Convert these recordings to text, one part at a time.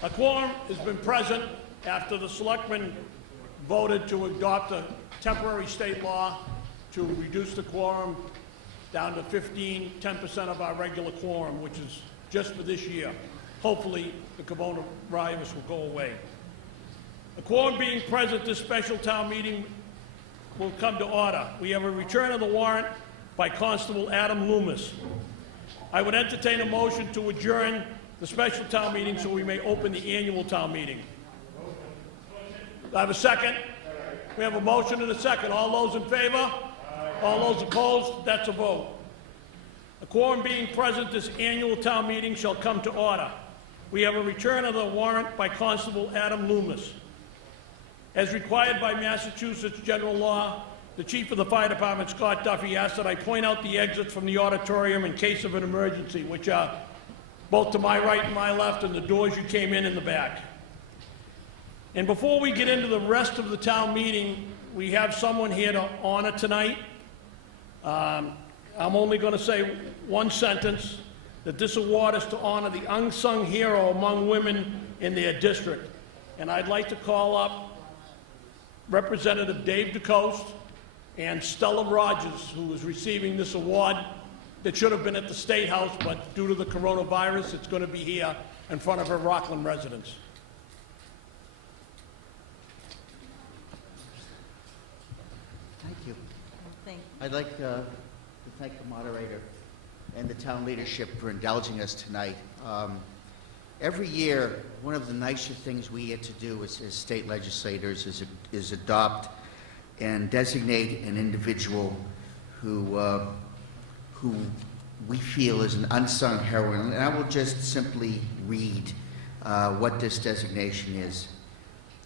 A quorum has been present after the selectmen voted to adopt a temporary state law to reduce the quorum down to 10% of our regular quorum, which is just for this year. Hopefully, the coronavirus will go away. The quorum being present, this special town meeting will come to order. We have a return of the warrant by Constable Adam Loomis. I would entertain a motion to adjourn the special town meeting so we may open the annual town meeting. I have a second. We have a motion and a second. All those in favor? All those opposed? That's a vote. A quorum being present, this annual town meeting shall come to order. We have a return of the warrant by Constable Adam Loomis. As required by Massachusetts general law, the Chief of the Fire Department, Scott Duffy, asked that I point out the exits from the auditorium in case of an emergency, which are both to my right and my left, and the doors you came in the back. And before we get into the rest of the town meeting, we have someone here to honor tonight. I'm only going to say one sentence, that this award is to honor the unsung hero among women in their district. And I'd like to call up Representative Dave DeCoste and Stella Rogers, who is receiving this award that should have been at the State House, but due to the coronavirus, it's going to be here in front of her Rockland residents. Thank you. Thank I'd like to thank the moderator and the town leadership for indulging us tonight. Every year, one of the nicer things we get to do as state legislators is adopt and designate an individual who we feel is an unsung heroine. And I will just simply read what this designation is.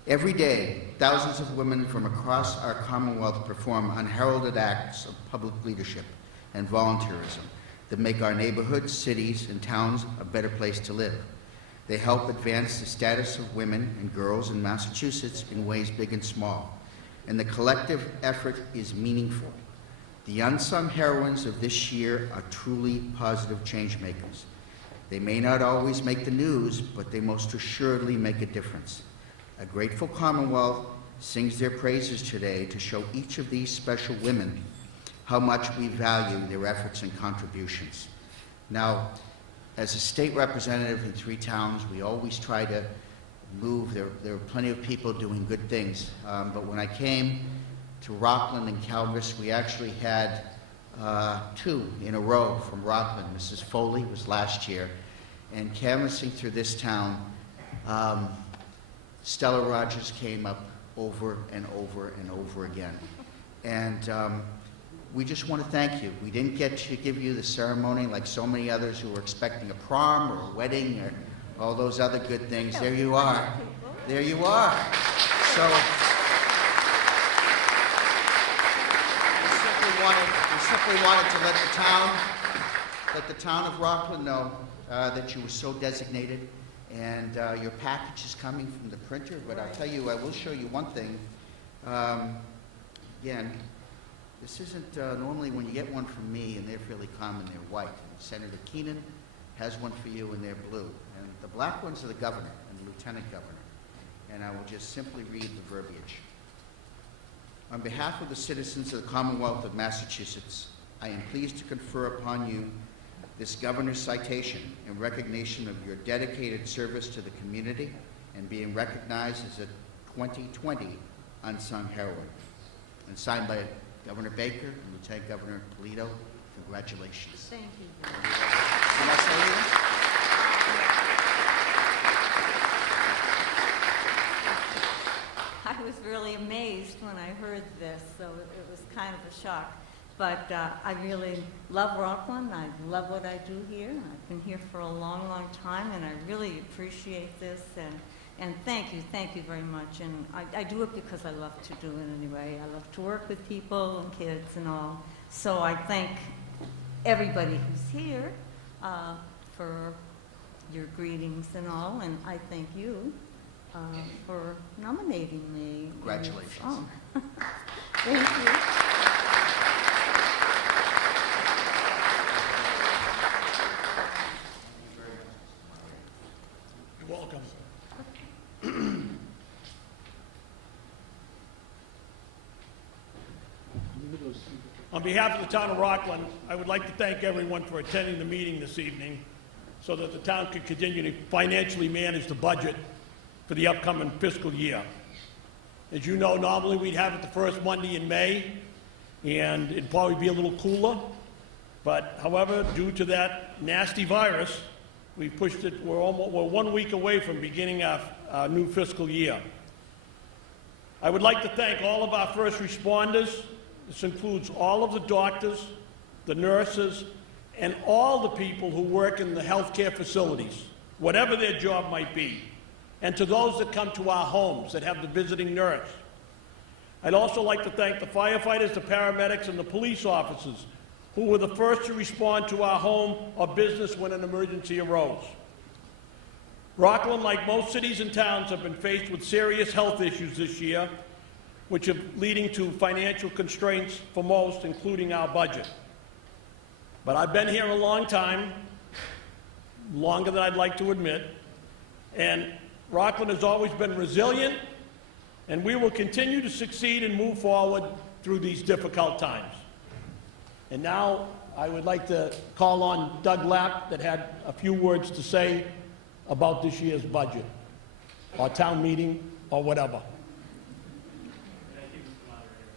Every day, thousands of women from across our Commonwealth perform unheralded acts of public leadership and volunteerism that make our neighborhoods, cities, and towns a better place to live. They help advance the status of women and girls in Massachusetts in ways big and small, and the collective effort is meaningful. The unsung heroines of this year are truly positive change makers. They may not always make the news, but they most assuredly make a difference. A grateful Commonwealth sings their praises today to show each of these special women how much we value their efforts and contributions. Now, as a state representative in 3 towns, we always try to move. There are plenty of people doing good things, but when I came to Rockland and Calvert, we actually had 2 in a row from Rockland. Mrs. Foley was last year, and canvassing through this town, Stella Rogers came up over and over and over again. And we just want to thank you. We didn't get to give you the ceremony like so many others who were expecting a prom or a wedding or all those other good things. There you are. There you are. So we simply wanted to let the town of Rockland know that you were so designated, and your package is coming from the printer. But I'll tell you, I will show you one thing. Again, this isn't normally when you get one from me, and they're fairly common, they're white. Senator Keenan has one for you, and they're blue. And the black ones are the governor and the lieutenant governor. And I will just simply read the verbiage. On behalf of the citizens of the Commonwealth of Massachusetts, I am pleased to confer upon you this governor's citation in recognition of your dedicated service to the community and being recognized as a 2020 Unsung Heroine. And signed by Governor Baker and Lieutenant Governor Polito. Congratulations. Thank you. I was really amazed when I heard this, so it was kind of a shock. But I really love Rockland. I love what I do here. I've been here for a long, long time, and I really appreciate this. And thank you very much. And I do it because I love to do it anyway. I love to work with people and kids and all. So I thank everybody who's here for your greetings and all. And I thank you for nominating me. Congratulations. Oh. Thank you. You're welcome. On behalf of the town of Rockland, I would like to thank everyone for attending the meeting this evening so that the town could continue to financially manage the budget for the upcoming fiscal year. As you know, normally we'd have it the first Monday in May, and it'd probably be a little cooler. But however, due to that nasty virus, we pushed it, we're 1 week away from beginning our new fiscal year. I would like to thank all of our first responders. This includes all of the doctors, the nurses, and all the people who work in the healthcare facilities, whatever their job might be, and to those that come to our homes that have the visiting nurse. I'd also like to thank the firefighters, the paramedics, and the police officers who were the first to respond to our home or business when an emergency arose. Rockland, like most cities and towns, have been faced with serious health issues this year, which are leading to financial constraints for most, including our budget. But I've been here a long time, longer than I'd like to admit, and Rockland has always been resilient, and we will continue to succeed and move forward through these difficult times. And now I would like to call on Doug Lapp that had a few words to say about this year's budget, or town meeting, or whatever. Thank you, Mr. Moderator.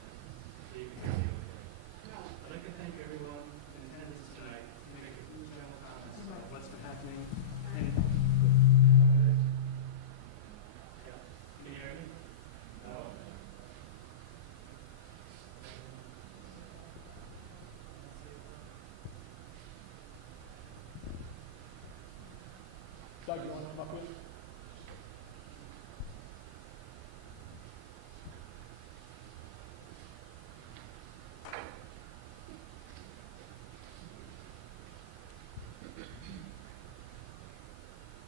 I'd like to thank everyone in attendance tonight and make a few general comments about what's been happening. And yeah, can you hear me? No. Doug, you want to come up here?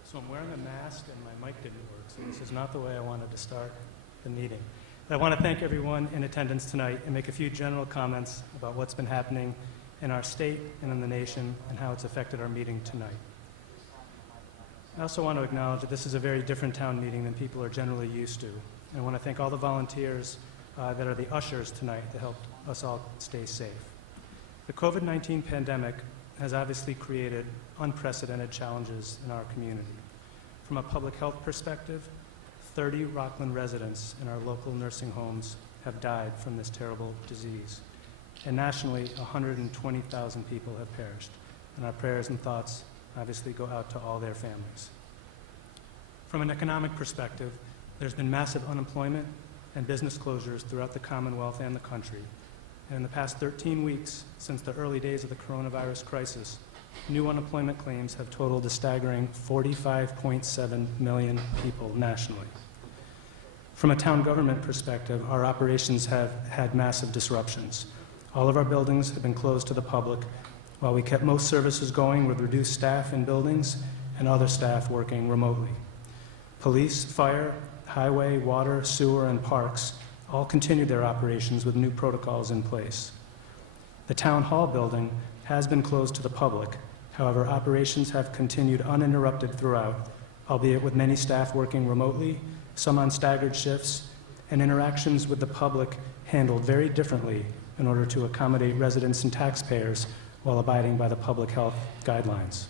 So I'm wearing a mask and my mic didn't work, so this is not the way I wanted to start the meeting. I want to thank everyone in attendance tonight and make a few general comments about what's been happening in our state and in the nation and how it's affected our meeting tonight. I also want to acknowledge that this is a very different town meeting than people are generally used to. And I want to thank all the volunteers that are the ushers tonight that helped us all stay safe. The COVID-19 pandemic has obviously created unprecedented challenges in our community. From a public health perspective, 30 Rockland residents in our local nursing homes have died from this terrible disease. And nationally, 120,000 people have perished. And our prayers and thoughts obviously go out to all their families. From an economic perspective, there's been massive unemployment and business closures throughout the Commonwealth and the country. And in the past 13 weeks, since the early days of the coronavirus crisis, new unemployment claims have totaled a staggering 45.7 million people nationally. From a town government perspective, our operations have had massive disruptions. All of our buildings have been closed to the public, while we kept most services going with reduced staff in buildings and other staff working remotely. Police, fire, highway, water, sewer, and parks all continued their operations with new protocols in place. The town hall building has been closed to the public. However, operations have continued uninterrupted throughout, albeit with many staff working remotely, some on staggered shifts, and interactions with the public handled very differently in order to accommodate residents and taxpayers while abiding by the public health guidelines.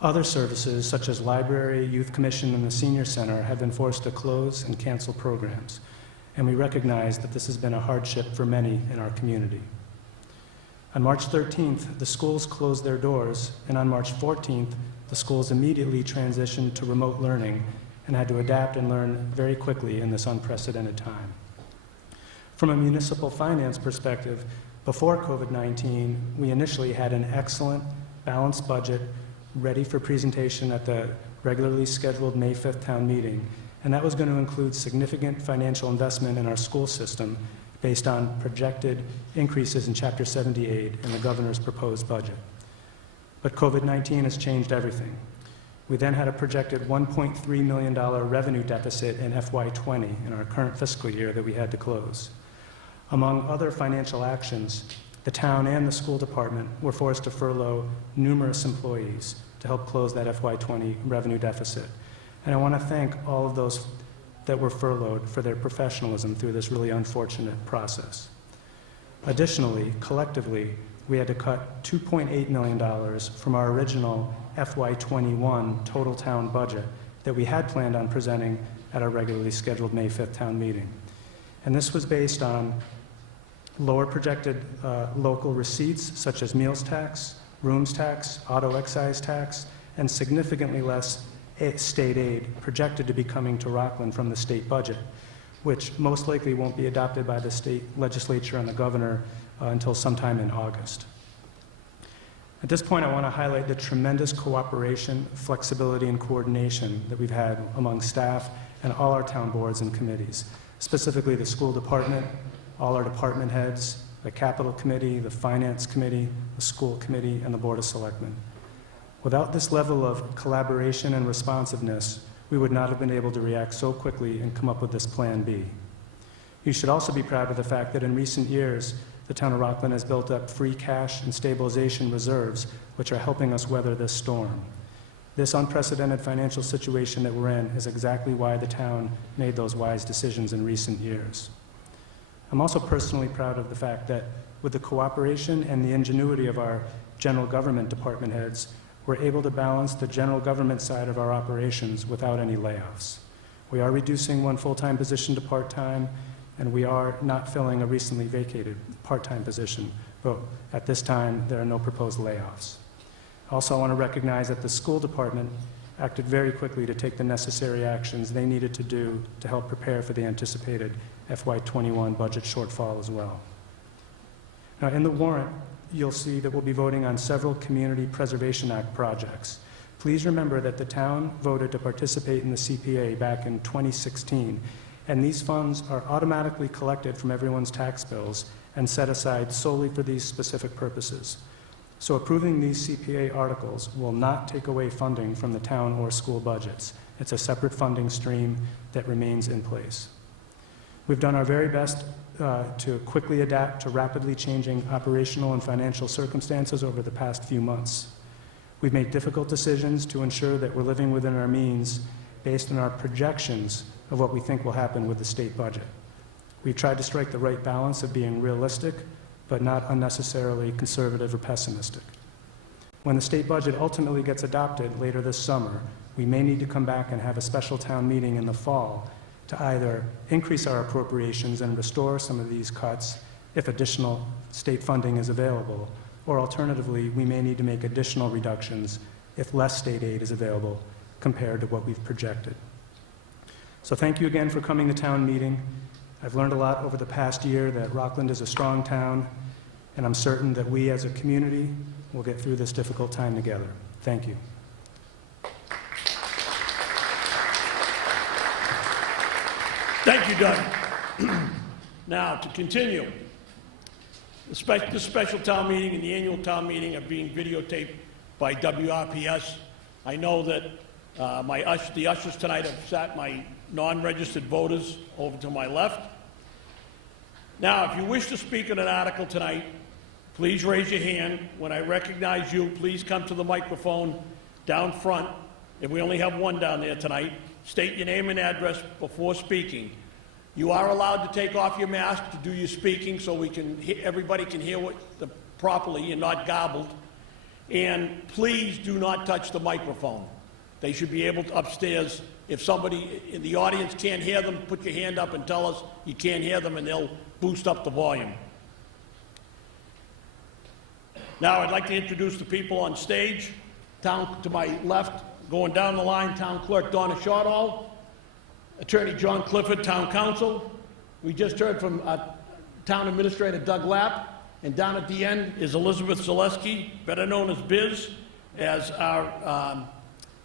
Other services, such as library, youth commission, and the senior center, have been forced to close and cancel programs, and we recognize that this has been a hardship for many in our community. On March 13th, the schools closed their doors, and on March 14th, the schools immediately transitioned to remote learning and had to adapt and learn very quickly in this unprecedented time. From a municipal finance perspective, before COVID-19, we initially had an excellent, balanced budget ready for presentation at the regularly scheduled May 5th town meeting, and that was going to include significant financial investment in our school system based on projected increases in Chapter 70 aid in the governor's proposed budget. But COVID-19 has changed everything. We then had a projected $1.3 million revenue deficit in FY20 in our current fiscal year that we had to close. Among other financial actions, the town and the school department were forced to furlough numerous employees to help close that FY20 revenue deficit. And I want to thank all of those that were furloughed for their professionalism through this really unfortunate process. Additionally, collectively, we had to cut $2.8 million from our original FY21 total town budget that we had planned on presenting at our regularly scheduled May 5th town meeting. And this was based on lower projected local receipts such as meals tax, rooms tax, auto excise tax, and significantly less state aid projected to be coming to Rockland from the state budget, which most likely won't be adopted by the state legislature and the governor until sometime in August. At this point, I want to highlight the tremendous cooperation, flexibility, and coordination that we've had among staff and all our town boards and committees, specifically the school department, all our department heads, the capital committee, the finance committee, the school committee, and the board of selectmen. Without this level of collaboration and responsiveness, we would not have been able to react so quickly and come up with this Plan B. You should also be proud of the fact that in recent years, the town of Rockland has built up free cash and stabilization reserves, which are helping us weather this storm. This unprecedented financial situation that we're in is exactly why the town made those wise decisions in recent years. I'm also personally proud of the fact that with the cooperation and the ingenuity of our general government department heads, we're able to balance the general government side of our operations without any layoffs. We are reducing one full-time position to part-time, and we are not filling a recently vacated part-time position, but at this time, there are no proposed layoffs. Also, I want to recognize that the school department acted very quickly to take the necessary actions they needed to do to help prepare for the anticipated FY21 budget shortfall as well. Now, in the warrant, you'll see that we'll be voting on several Community Preservation Act projects. Please remember that the town voted to participate in the CPA back in 2016, and these funds are automatically collected from everyone's tax bills and set aside solely for these specific purposes. So approving these CPA articles will not take away funding from the town or school budgets. It's a separate funding stream that remains in place. We've done our very best to quickly adapt to rapidly changing operational and financial circumstances over the past few months. We've made difficult decisions to ensure that we're living within our means based on our projections of what we think will happen with the state budget. We've tried to strike the right balance of being realistic, but not unnecessarily conservative or pessimistic. When the state budget ultimately gets adopted later this summer, we may need to come back and have a special town meeting in the fall to either increase our appropriations and restore some of these cuts if additional state funding is available, or alternatively, we may need to make additional reductions if less state aid is available compared to what we've projected. So thank you again for coming to town meeting. I've learned a lot over the past year that Rockland is a strong town, and I'm certain that we as a community will get through this difficult time together. Thank you. Thank you, Doug. Now, to continue, this special town meeting and the annual town meeting are being videotaped by WRPS. I know that the ushers tonight have sat my non-registered voters over to my left. Now, if you wish to speak on an article tonight, please raise your hand. When I recognize you, please come to the microphone down front. If we only have one down there tonight, state your name and address before speaking. You are allowed to take off your mask to do your speaking so everybody can hear properly and not garbled. And please do not touch the microphone. They should be able to upstairs. If somebody in the audience can't hear them, put your hand up and tell us you can't hear them, and they'll boost up the volume. Now I'd like to introduce the people on stage. To my left, going down the line, Town Clerk Donna Shotall, Attorney John Clifford, Town Council. We just heard from Town Administrator Doug Lapp, and down at the end is Elizabeth Zaleski, better known as Biz, as our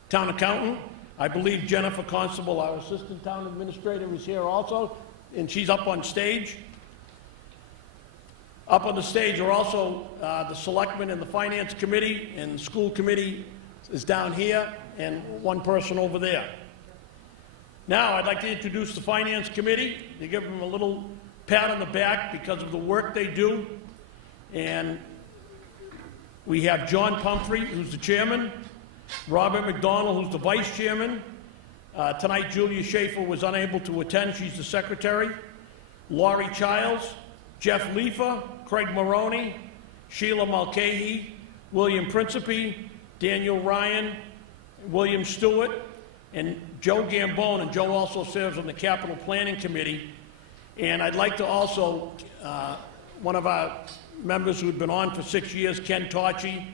Town Accountant. I believe Jennifer Constable, our Assistant Town Administrator, is here also, and she's up on stage. Up on the stage are also the Selectmen and the Finance Committee, and the School Committee is down here, and one person over there. Now, I'd like to introduce the Finance Committee. They give them a little pat on the back because of the work they do. And we have John Pumphrey, who's the chairman, Robert McDonald, who's the vice chairman. Tonight, Julia Schaefer was unable to attend. She's the secretary. Laurie Childs, Jeff Leifer, Craig Maroney, Sheila Mulcahy, William Principe, Daniel Ryan, William Stewart, and Joe Gambone, and Joe also serves on the Capital Planning Committee. And I'd like to also, one of our members who'd been on for 6 years, Ken Tocci,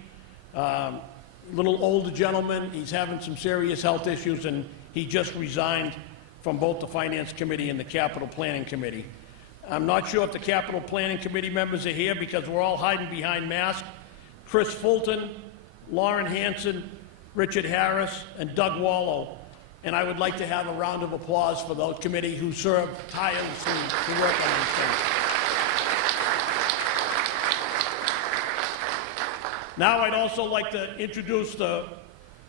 little older gentleman, he's having some serious health issues, and he just resigned from both the Finance Committee and the Capital Planning Committee. I'm not sure if the Capital Planning Committee members are here because we're all hiding behind masks. Chris Fulton, Lauren Hanson, Richard Harris, and Doug Wallow. And I would like to have a round of applause for those committee who served tirelessly to work on these things. Now I'd also like to introduce the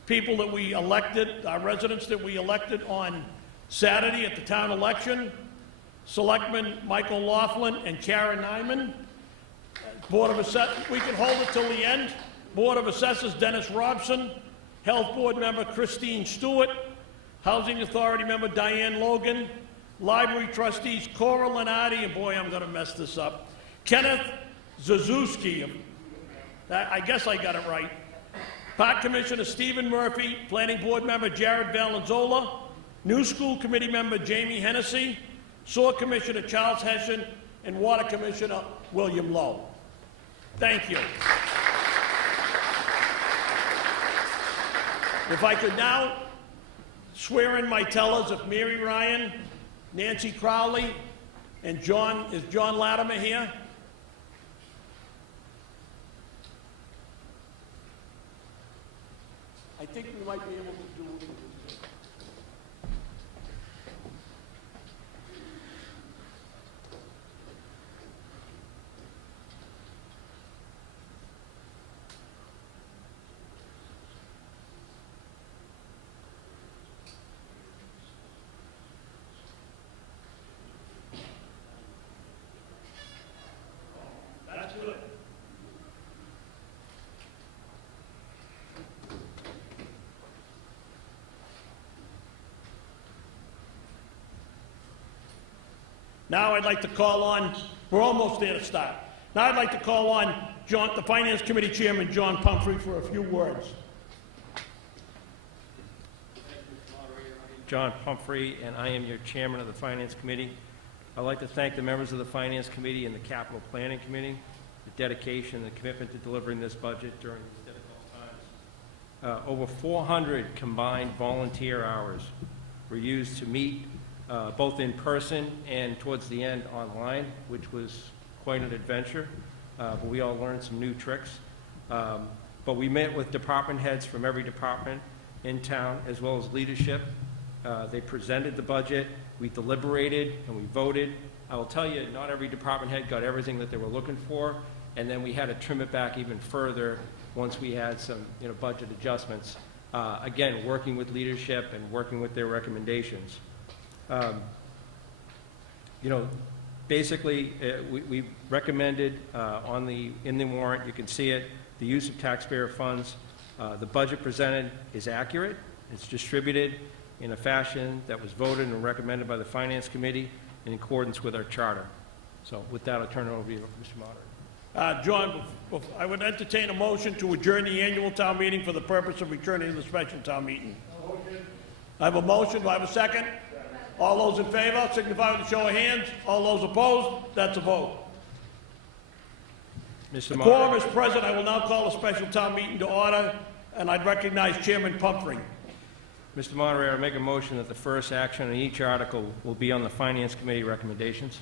people that we elected, our residents that we elected on Saturday at the town election. Selectmen Michael Laughlin and Karen Nyman. Board of Assessors, we can hold it till the end. Board of Assessors Dennis Robson. Health Board member Christine Stewart. Housing Authority member Diane Logan. Library trustees Cora Lenardi, and boy, I'm going to mess this up, Kenneth Zazewski. I guess I got it right. Park Commissioner Stephen Murphy. Planning Board member Jared Valenzola. New School Committee member Jamie Hennessy. Sewer Commissioner Charles Hessian, and Water Commissioner William Lowe. Thank you. If I could now swear in my tellers, if Mary Ryan, Nancy Crowley, and is John Latimer here? I think we might be able to do it. That's good. Now I'd like to call on, we're almost there to start. Now I'd like to call on the Finance Committee Chairman, John Pumphrey, for a few words. John Pumphrey, and I am your chairman of the Finance Committee. I'd like to thank the members of the Finance Committee and the Capital Planning Committee, the dedication and the commitment to delivering this budget during these difficult times. Over 400 combined volunteer hours were used to meet both in person and towards the end online, which was quite an adventure, but we all learned some new tricks. But we met with department heads from every department in town, as well as leadership. They presented the budget, we deliberated, and we voted. I will tell you, not every department head got everything that they were looking for, and then we had to trim it back even further once we had some budget adjustments. Again, working with leadership and working with their recommendations. Basically, we recommended in the warrant, you can see it, the use of taxpayer funds. The budget presented is accurate. It's distributed in a fashion that was voted and recommended by the Finance Committee in accordance with our charter. So with that, I'll turn it over to you, Mr. Moderator. John, I would entertain a motion to adjourn the annual town meeting for the purpose of returning to the special town meeting. I have a motion. Do I have a second? All those in favor, signify with a show of hands. All those opposed, that's a vote. Mr. The Moderator. quorum is present. I will now call a special town meeting to order, and I'd recognize Chairman Pumphrey. Mr. Moderator, I make a motion that the first action on each article will be on the Finance Committee recommendations.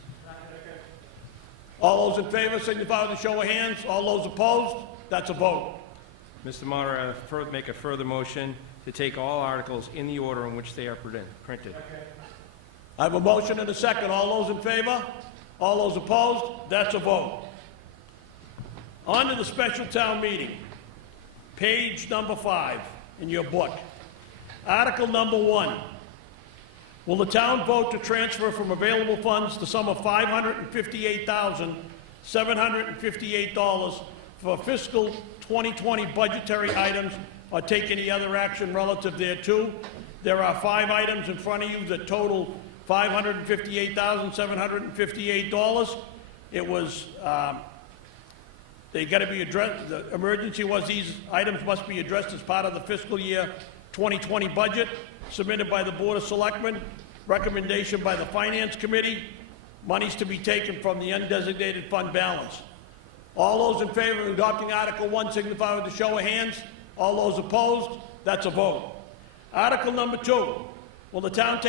All those in favor, signify with a show of hands. All those opposed, that's a vote. Mr. Moderator, I make a further motion to take all articles in the order in which they are printed. I have a motion and a second. All those in favor? All those opposed? That's a vote. On to the special town meeting. Page number 5 in your book. Article number 1. Will the town vote to transfer from available funds the sum of $558,758 for fiscal 2020 budgetary items or take any other action relative thereto? There are 5 items in front of you that total $558,758. It was, they got to be addressed, the emergency was these items must be addressed as part of the fiscal year 2020 budget submitted by the Board of Selectmen, recommendation by the Finance Committee, monies to be taken from the undesignated fund balance. All those in favor of adopting Article 1 signify with a show of hands. All those opposed, that's a vote. Article number 2, will the town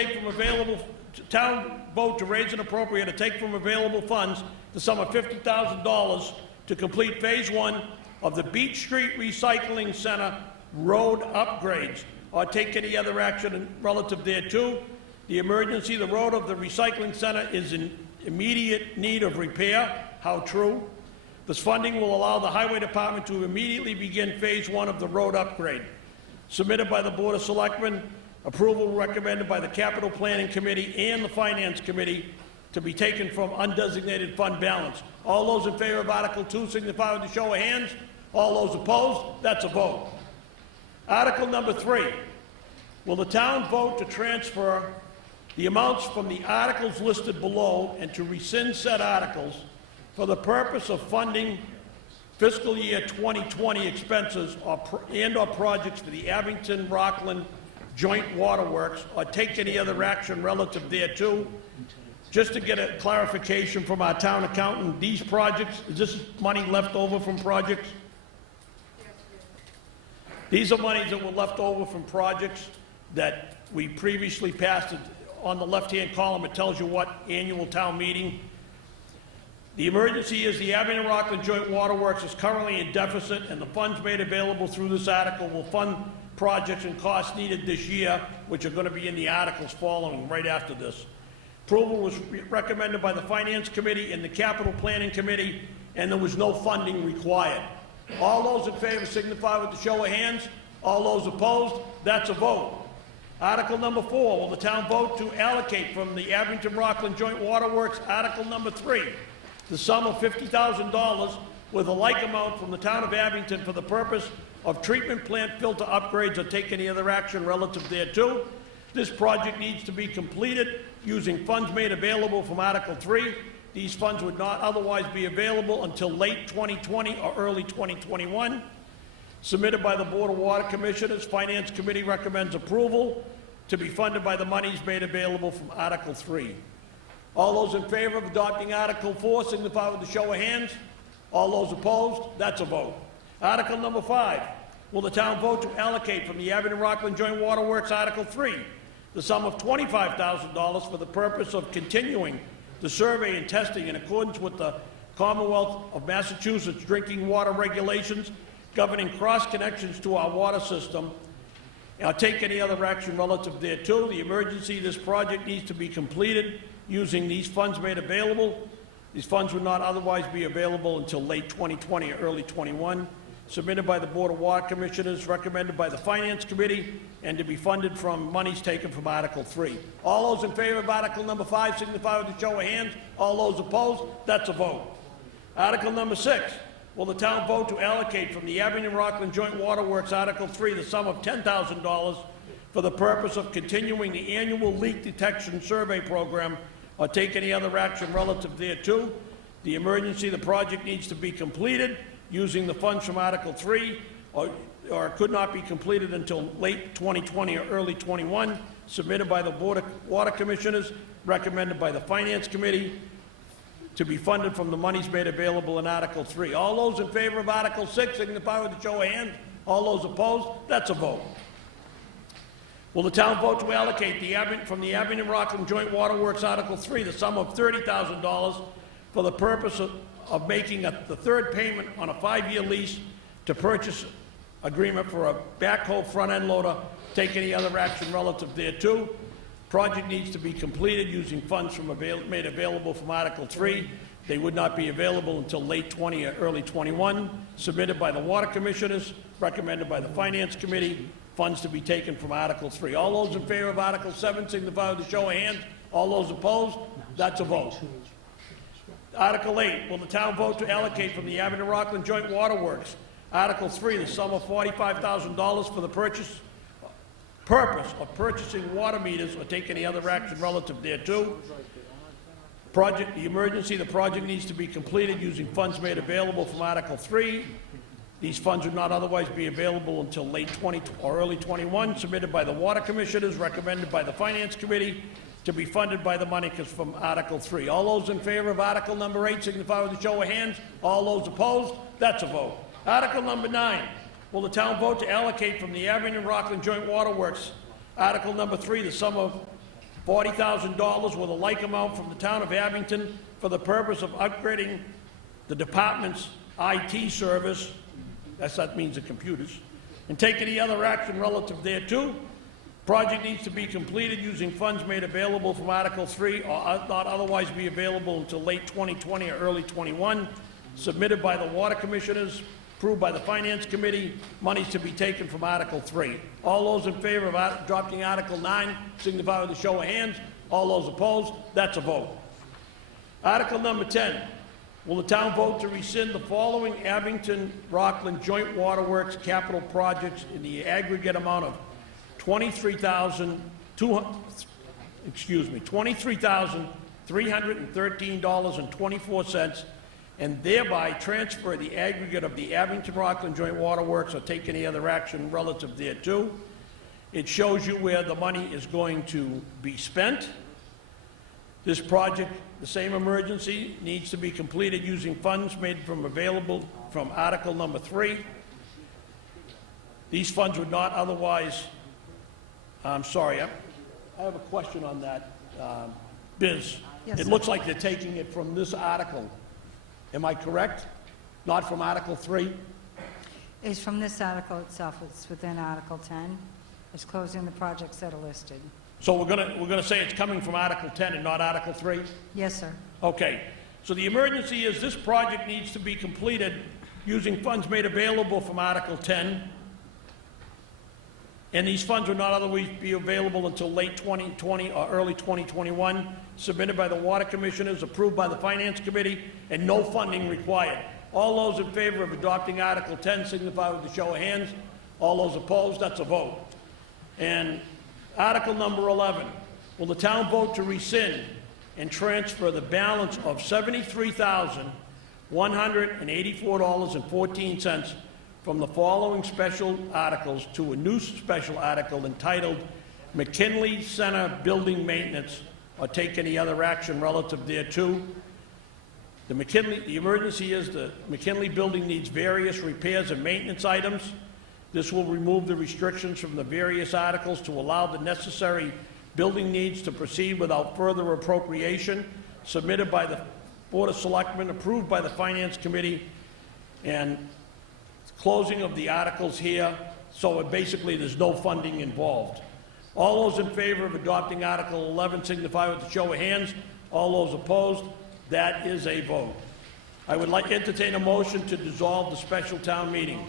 vote to raise and appropriate or take from available funds the sum of $50,000 to complete Phase 1 of the Beach Street Recycling Center road upgrades, or take any other action relative thereto. The emergency, the road of the recycling center is in immediate need of repair. How true? This funding will allow the Highway Department to immediately begin Phase 1 of the road upgrade. Submitted by the Board of Selectmen, approval recommended by the Capital Planning Committee and the Finance Committee to be taken from undesignated fund balance. All those in favor of Article 2 signify with a show of hands. All those opposed, that's a vote. Article number 3, will the town vote to transfer the amounts from the articles listed below and to rescind said articles for the purpose of funding fiscal year 2020 expenses and/or projects for the Abington-Rockland Joint Waterworks, or take any other action relative thereto. Just to get a clarification from our town accountant, these projects, is this money left over from projects? These are monies that were left over from projects that we previously passed. On the left-hand column, it tells you what annual town meeting. The emergency is the Abington-Rockland Joint Waterworks is currently in deficit, and the funds made available through this article will fund projects and costs needed this year, which are going to be in the articles following right after this. Approval was recommended by the Finance Committee and the Capital Planning Committee, and there was no funding required. All those in favor signify with the show of hands. All those opposed, that's a vote. Article number 4, will the town vote to allocate from the Abington-Rockland Joint Waterworks, Article number 3, the sum of $50,000 with a like amount from the town of Abington for the purpose of treatment plant filter upgrades, or take any other action relative thereto. This project needs to be completed using funds made available from Article 3. These funds would not otherwise be available until late 2020 or early 2021. Submitted by the Board of Water Commissioners. Finance Committee recommends approval to be funded by the monies made available from Article 3. All those in favor of adopting Article 4 signify with a show of hands. All those opposed, that's a vote. Article number 5, will the town vote to allocate from the Abington-Rockland Joint Waterworks, Article 3, the sum of $25,000 for the purpose of continuing the survey and testing in accordance with the Commonwealth of Massachusetts drinking water regulations governing cross-connections to our water system, or take any other action relative thereto. The emergency, this project needs to be completed using these funds made available. These funds would not otherwise be available until late 2020 or early 21. Submitted by the Board of Water Commissioners, recommended by the Finance Committee, and to be funded from monies taken from Article 3. All those in favor of Article number 5 signify with a show of hands. All those opposed, that's a vote. Article number 6, will the town vote to allocate from the Abington-Rockland Joint Waterworks, Article 3, the sum of $10,000 for the purpose of continuing the annual leak detection survey program, or take any other action relative thereto. The emergency, the project needs to be completed using the funds from Article 3, or it could not be completed until late 2020 or early 21. Submitted by the Board of Water Commissioners, recommended by the Finance Committee, to be funded from the monies made available in Article 3. All those in favor of Article 6 signify with a show of hands. All those opposed, that's a vote. Will the town vote to allocate from the Abington-Rockland Joint Waterworks, Article 3, the sum of $30,000 for the purpose of making the third payment on a 5-year lease to purchase agreement for a backhoe front-end loader, take any other action relative thereto. Project needs to be completed using funds made available from Article 3. They would not be available until late 20 or early 21. Submitted by the Water Commissioners, recommended by the Finance Committee, funds to be taken from Article 3. All those in favor of Article 7 signify with a show of hands. All those opposed, that's a vote. Article 8, will the town vote to allocate from the Abington-Rockland Joint Waterworks, Article 3, the sum of $45,000 for the purpose of purchasing water meters, or take any other action relative thereto. The project needs to be completed using funds made available from Article 3. These funds would not otherwise be available until late 20 or early 21, submitted by the Water Commissioners, recommended by the Finance Committee, to be funded by the money from Article 3. All those in favor of Article number 8 signify with a show of hands. All those opposed, that's a vote. Article number 9, will the town vote to allocate from the Abington-Rockland Joint Waterworks, Article number 3, the sum of $40,000 with a like amount from the town of Abington for the purpose of upgrading the department's IT service, that means the computers, and take any other action relative thereto. Project needs to be completed using funds made available from Article 3 or not otherwise be available until late 2020 or early 21, submitted by the Water Commissioners, approved by the Finance Committee, monies to be taken from Article 3. All those in favor of adopting Article 9 signify with a show of hands. All those opposed, that's a vote. Article number 10, will the town vote to rescind the following Abington-Rockland Joint Waterworks capital projects in the aggregate amount of $23,313.24, and thereby transfer the aggregate of the Abington-Rockland Joint Waterworks or take any other action relative thereto. It shows you where the money is going to be spent. This project, the same emergency, needs to be completed using funds made available from Article number 3. These funds would not otherwise, I'm sorry, I have a question on that. Biz, Yes, it sir. looks like they're taking it from this article. Am I correct? Not from Article 3? It's from this article itself, it's within Article 10. It's closing the projects that are listed. So we're gonna say it's coming from Article 10 and not Article 3? Yes, sir. Okay, so the emergency is this project needs to be completed using funds made available from Article 10, and these funds will not otherwise be available until late 2020 or early 2021, submitted by the Water Commissioners, approved by the Finance Committee, and no funding required. All those in favor of adopting Article 10 signify with a show of hands. All those opposed, that's a vote. And Article number 11, will the town vote to rescind and transfer the balance of $73,184.14 from the following special articles to a new special article entitled McKinley Center Building Maintenance, or take any other action relative thereto. The emergency is the McKinley building needs various repairs and maintenance items. This will remove the restrictions from the various articles to allow the necessary building needs to proceed without further appropriation, submitted by the Board of Selectmen, approved by the Finance Committee, and closing of the articles here, so basically there's no funding involved. All those in favor of adopting Article 11 signify with a show of hands. All those opposed, that is a vote. I would like to entertain a motion to dissolve the special town meeting.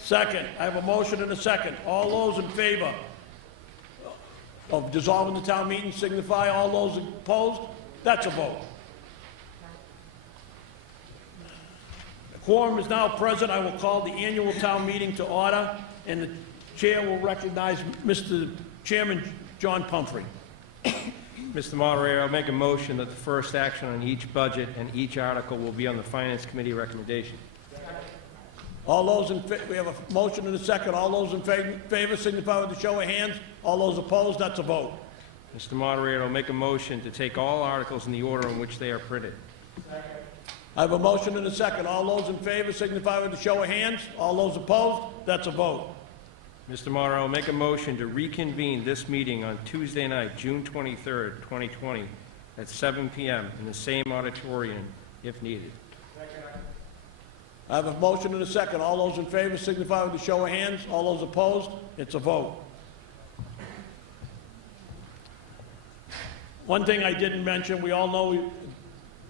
Second. I have a motion and a second. All those in favor of dissolving the town meeting signify. All those opposed, that's a vote. The quorum is now present. I will call the annual town meeting to order, and the chair will recognize Mr. Chairman John Pumphrey. Mr. Moderator, I'll make a motion that the first action on each budget and each article will be on the Finance Committee recommendation. All those we have a motion and a second. All those in favor signify with a show of hands. All those opposed, that's a vote. Mr. Moderator, I'll make a motion to take all articles in the order in which they are printed. I have a motion and a second. All those in favor signify with a show of hands. All those opposed, that's a vote. Mr. Moderator, I'll make a motion to reconvene this meeting on Tuesday night, June 23rd, 2020, at 7 p.m. in the same auditorium if needed. I have a motion and a second. All those in favor signify with a show of hands. All those opposed, it's a vote. One thing I didn't mention, we all know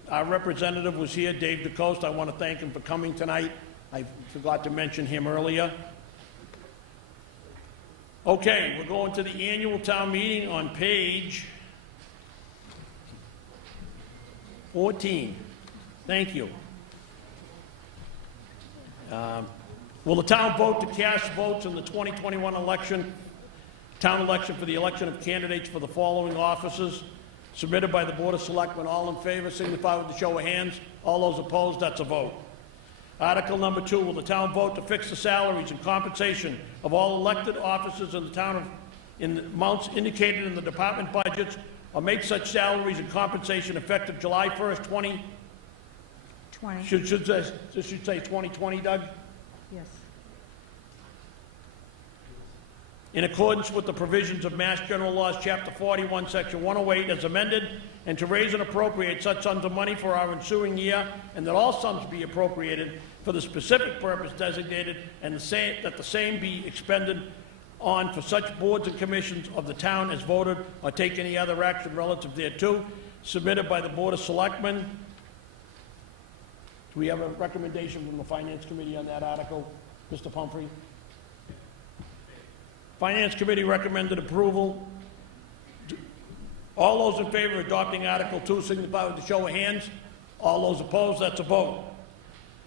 our representative was here, Dave DeCoste. I want to thank him for coming tonight. I forgot to mention him earlier. Okay, we're going to the annual town meeting on page 14. Thank you. Will the town vote to cast votes in the 2021 town election for the election of candidates for the following offices? submitted by the Board of Selectmen. All in favor, signify with the show of hands. All those opposed, that's a vote. Article number 2, will the town vote to fix the salaries and compensation of all elected officers in the town of, in the amounts indicated in the department budgets, or make such salaries and compensation effective July 1st, 20, 20, should say 2020, Doug? yes. In accordance with the provisions of Mass General Laws, Chapter 41, Section 108, as amended, and to raise and appropriate such sums of money for our ensuing year, and that all sums be appropriated for the specific purpose designated, and that the same be expended on for such boards and commissions of the town as voted, or take any other action relative thereto, submitted by the Board of Selectmen. Do we have a recommendation from the Finance Committee on that article, Mr. Pumphrey? Finance Committee recommended approval. All those in favor of adopting Article 2 signify with the show of hands. All those opposed, that's a vote.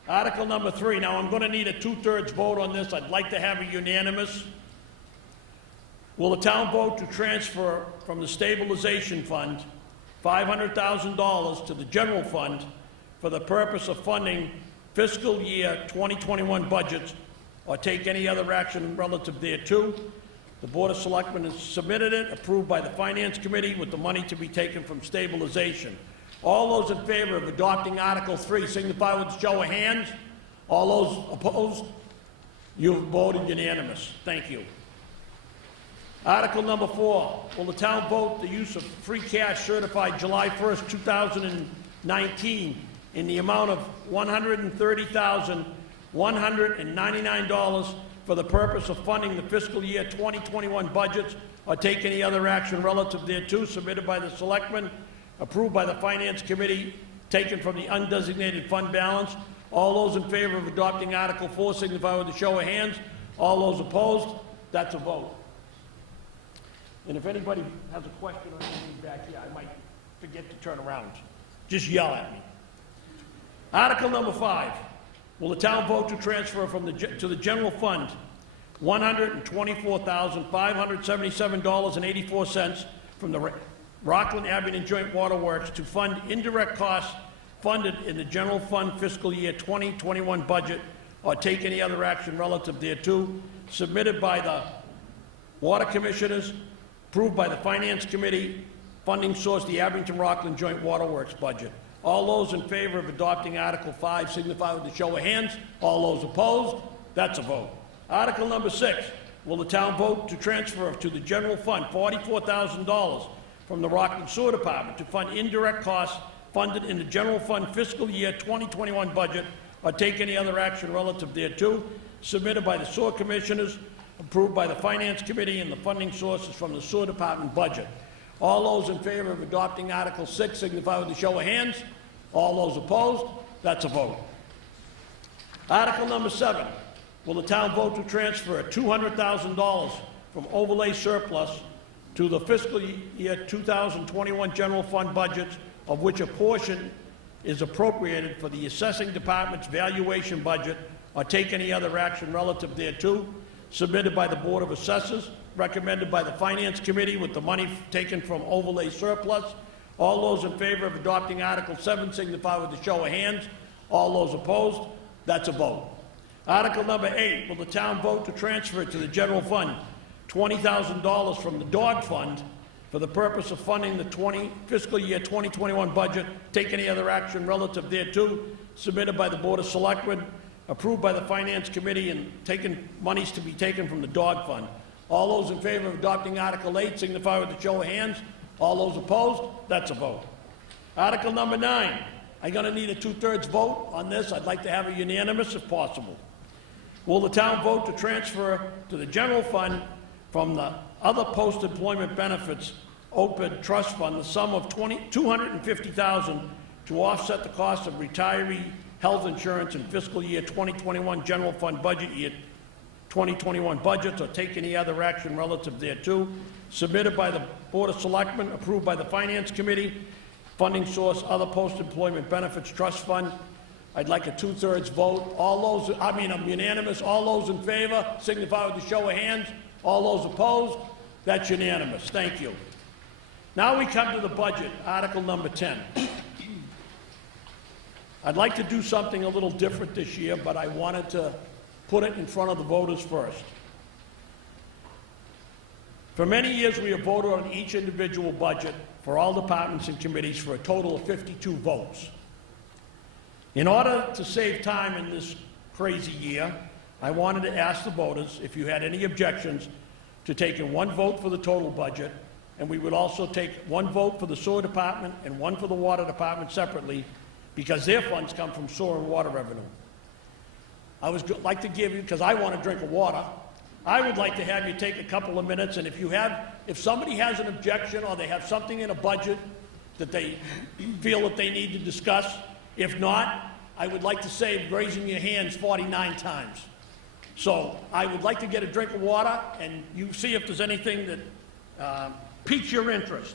Article number 3, now I'm going to need a 2/3 vote on this. I'd like to have a unanimous. Will the town vote to transfer from the stabilization fund $500,000 to the general fund for the purpose of funding fiscal year 2021 budgets, or take any other action relative thereto? The Board of Selectmen has submitted it, approved by the Finance Committee, with the money to be taken from stabilization. All those in favor of adopting Article 3 signify with a show of hands. All those opposed, you have voted unanimous. Thank you. Article number 4, will the town vote the use of free cash certified July 1st, 2019 in the amount of $130,199 for the purpose of funding the fiscal year 2021 budgets, or take any other action relative thereto, submitted by the Selectmen, approved by the Finance Committee, taken from the undesignated fund balance? All those in favor of adopting Article 4 signify with a show of hands. All those opposed, that's a vote. And if anybody has a question or anything back here, I might forget to turn around. Just yell at me. Article number 5, will the town vote to transfer to the general fund $124,577.84 from the Rockland Abington Joint Water Works to fund indirect costs funded in the general fund fiscal year 2021 budget, or take any other action relative thereto, submitted by the Water Commissioners, approved by the Finance Committee, funding source the Abington Rockland Joint Water Works budget. All those in favor of adopting Article 5 signify with a show of hands. All those opposed, that's a vote. Article number 6, will the town vote to transfer to the general fund $44,000 from the Rockland Sewer Department to fund indirect costs funded in the general fund fiscal year 2021 budget, or take any other action relative thereto, submitted by the Sewer Commissioners, approved by the Finance Committee, and the funding sources from the Sewer Department budget. All those in favor of adopting Article 6 signify with a show of hands. All those opposed, that's a vote. Article number 7, will the town vote to transfer $200,000 from overlay surplus to the fiscal year 2021 general fund budgets, of which a portion is appropriated for the assessing department's valuation budget, or take any other action relative thereto, submitted by the Board of Assessors, recommended by the Finance Committee, with the money taken from overlay surplus. All those in favor of adopting Article 7 signify with a show of hands. All those opposed, that's a vote. Article number 8, will the town vote to transfer to the general fund $20,000 from the dog fund for the purpose of funding the fiscal year 2021 budget, take any other action relative thereto, submitted by the Board of Selectmen, approved by the Finance Committee, and taken monies to be taken from the dog fund. All those in favor of adopting Article 8 signify with a show of hands. All those opposed, that's a vote. Article number 9, I'm going to need a 2/3 vote on this. I'd like to have a unanimous if possible. Will the town vote to transfer to the general fund from the other post-employment benefits OPEB trust fund the sum of $250,000 to offset the cost of retiree health insurance in fiscal year 2021 general fund budget year 2021 budgets, or take any other action relative thereto, submitted by the Board of Selectmen, approved by the Finance Committee, funding source other post-employment benefits trust fund. I'd like a 2/3 vote. I'm unanimous. All those in favor signify with a show of hands. All those opposed, that's unanimous. Thank you. Now we come to the budget, Article number 10. I'd like to do something a little different this year, but I wanted to put it in front of the voters first. For many years, we have voted on each individual budget for all departments and committees for a total of 52 votes. In order to save time in this crazy year, I wanted to ask the voters if you had any objections to taking one vote for the total budget, and we would also take one vote for the sewer department and one for the water department separately, because their funds come from sewer and water revenue. I would like to give you, because I want a drink of water, I would like to have you take a couple of minutes, and if somebody has an objection or they have something in a budget that they feel that they need to discuss, if not, I would like to save raising your hands 49 times. So I would like to get a drink of water, and you see if there's anything that piques your interest.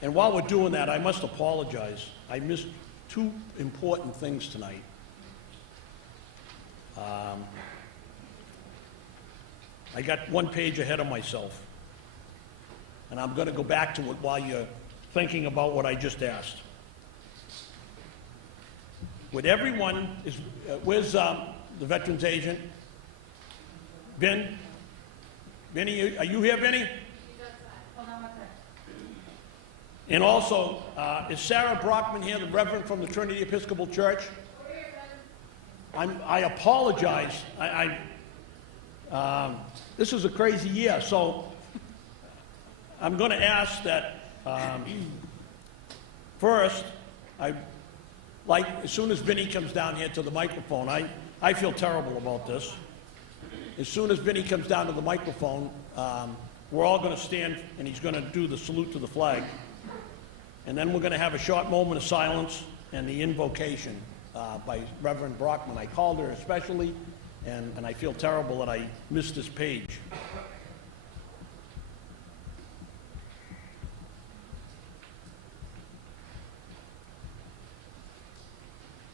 And while we're doing that, I must apologize. I missed two important things tonight. I got one page ahead of myself, and I'm going to go back to it while you're thinking about what I just asked. Would everyone, where's the veterans agent? Ben? Vinny, are you here, Vinny? And also, is Sarah Brockman here, the Reverend from the Trinity Episcopal Church? I apologize. This is a crazy year, so I'm going to ask that first, as soon as Vinny comes down here to the microphone, I feel terrible about this. As soon as Vinny comes down to the microphone, we're all going to stand, and he's going to do the salute to the flag. And then we're going to have a short moment of silence and the invocation by Reverend Brockman. I called her especially, and I feel terrible that I missed this page.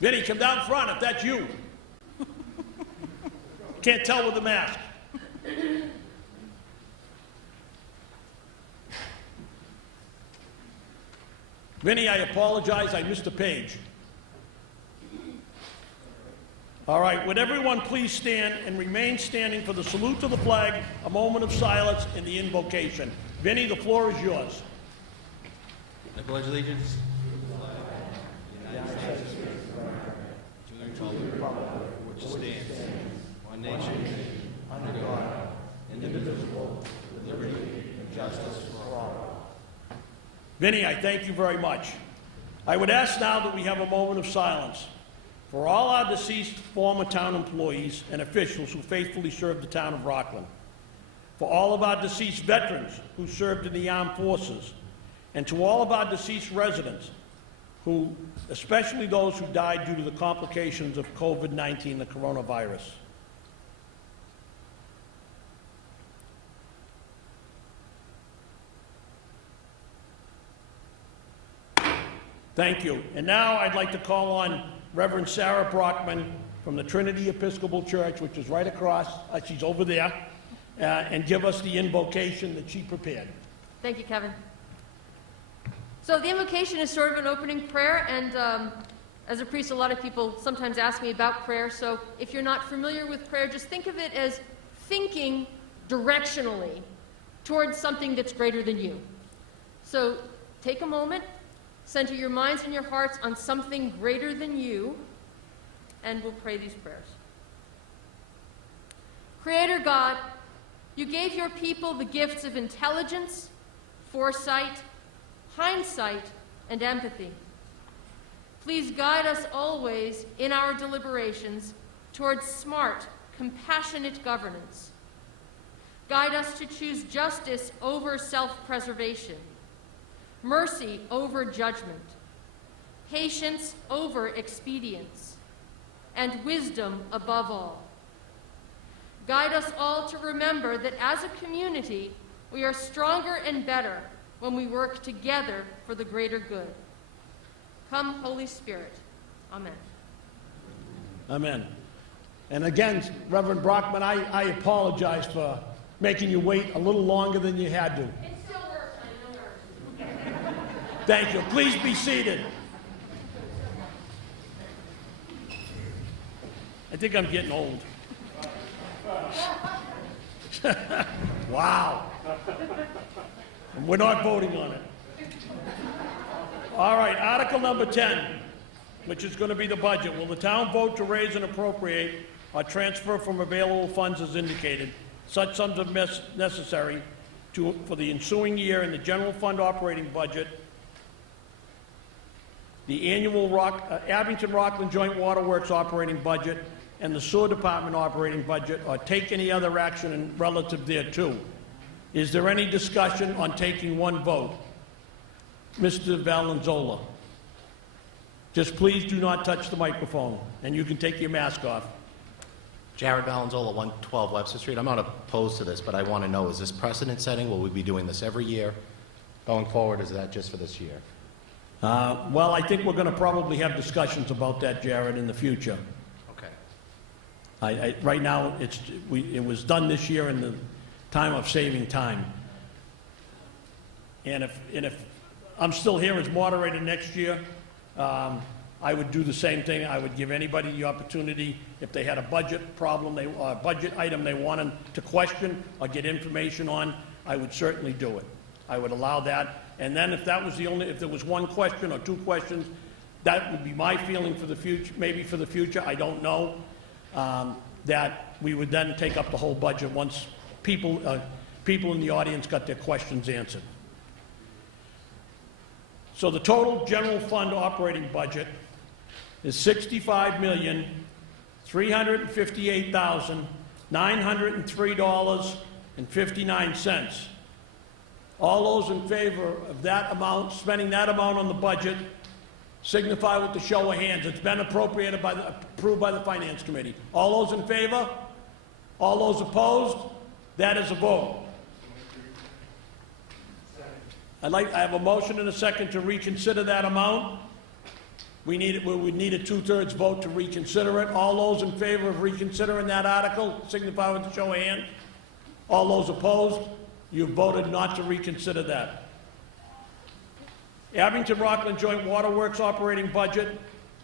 Vinny, come down front if that's you. Can't tell with the mask. Vinny, I apologize, I missed a page. All right, would everyone please stand and remain standing for the salute to the flag, a moment of silence, and the invocation. Vinny, the floor is yours. I pledge allegiance to the flag of the United States of America, to the republic for which it stands, one nation, under God, indivisible, with liberty and justice for all. Vinny, I thank you very much. I would ask now that we have a moment of silence for all our deceased former town employees and officials who faithfully served the town of Rockland, for all of our deceased veterans who served in the armed forces, and to all of our deceased residents, who, especially those who died due to the complications of COVID-19, the coronavirus. Thank you. And now I'd like to call on Reverend Sarah Brockman from the Trinity Episcopal Church, which is right across, she's over there, and give us the invocation that she prepared. Thank you, Kevin. So the invocation is sort of an opening prayer, and as a priest, a lot of people sometimes ask me about prayer. So if you're not familiar with prayer, just think of it as thinking directionally towards something that's greater than you. So take a moment, center your minds and your hearts on something greater than you, and we'll pray these prayers. Creator God, you gave your people the gifts of intelligence, foresight, hindsight, and empathy. Please guide us always in our deliberations towards smart, compassionate governance. Guide us to choose justice over self-preservation, mercy over judgment, patience over expedience, and wisdom above all. guide us all to remember that as a community, we are stronger and better when we work together for the greater good. Come, Holy Spirit. Amen. Amen. And again, Reverend Brockman, I apologize for making you wait a little longer than you had to. It still works, I know. Thank you. Please be seated. I think I'm getting old. Wow. And we're not voting on it. All right, Article number 10, which is going to be the budget. Will the town vote to raise and appropriate or transfer from available funds as indicated, such sums of necessary for the ensuing year in the general fund operating budget, the annual Abington-Rockland Joint Waterworks operating budget, and the sewer department operating budget, or take any other action relative thereto? Is there any discussion on taking one vote? Mr. Valenzola. Just please do not touch the microphone, and you can take your mask off. Jared Valenzola, 112 Webster Street. I'm not opposed to this, but I want to know, is this precedent setting? Will we be doing this every year going forward? Is that just for this year? Well, I think we're going to probably have discussions about that, Jared, in the future. Okay. Right now, it was done this year in the time of saving time. And if I'm still here as moderator next year, I would do the same thing. I would give anybody the opportunity, if they had a budget problem, a budget item they wanted to question or get information on, I would certainly do it. I would allow that. And then if there was one question or two questions, that would be my feeling for the future, maybe for the future, I don't know, that we would then take up the whole budget once people in the audience got their questions answered. So the total general fund operating budget is $65,358,903.59. All those in favor of that amount, spending that amount on the budget, signify with the show of hands. It's been approved by the Finance Committee. All those in favor? All those opposed? That is a vote. I have a motion and a second to reconsider that amount. We would need a two-thirds vote to reconsider it. All those in favor of reconsidering that article, signify with the show of hands. All those opposed? You voted not to reconsider that. Abington-Rockland Joint Waterworks operating budget,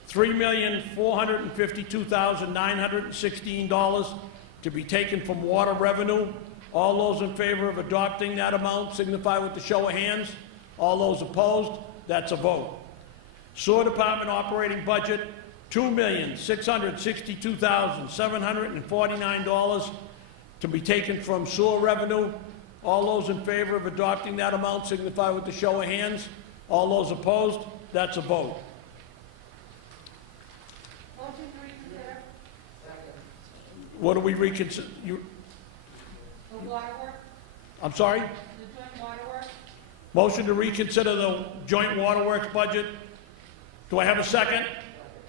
$3,452,916 to be taken from water revenue. All those in favor of adopting that amount signify with the show of hands. All those opposed, that's a vote. Sewer Department operating budget, $2,662,749 to be taken from sewer revenue. All those in favor of adopting that amount signify with the show of hands. All those opposed, that's a vote. Motion to reconsider. What do we reconsider? The waterworks, I'm sorry? the joint waterworks. Motion to reconsider the joint waterworks budget. Do I have a second?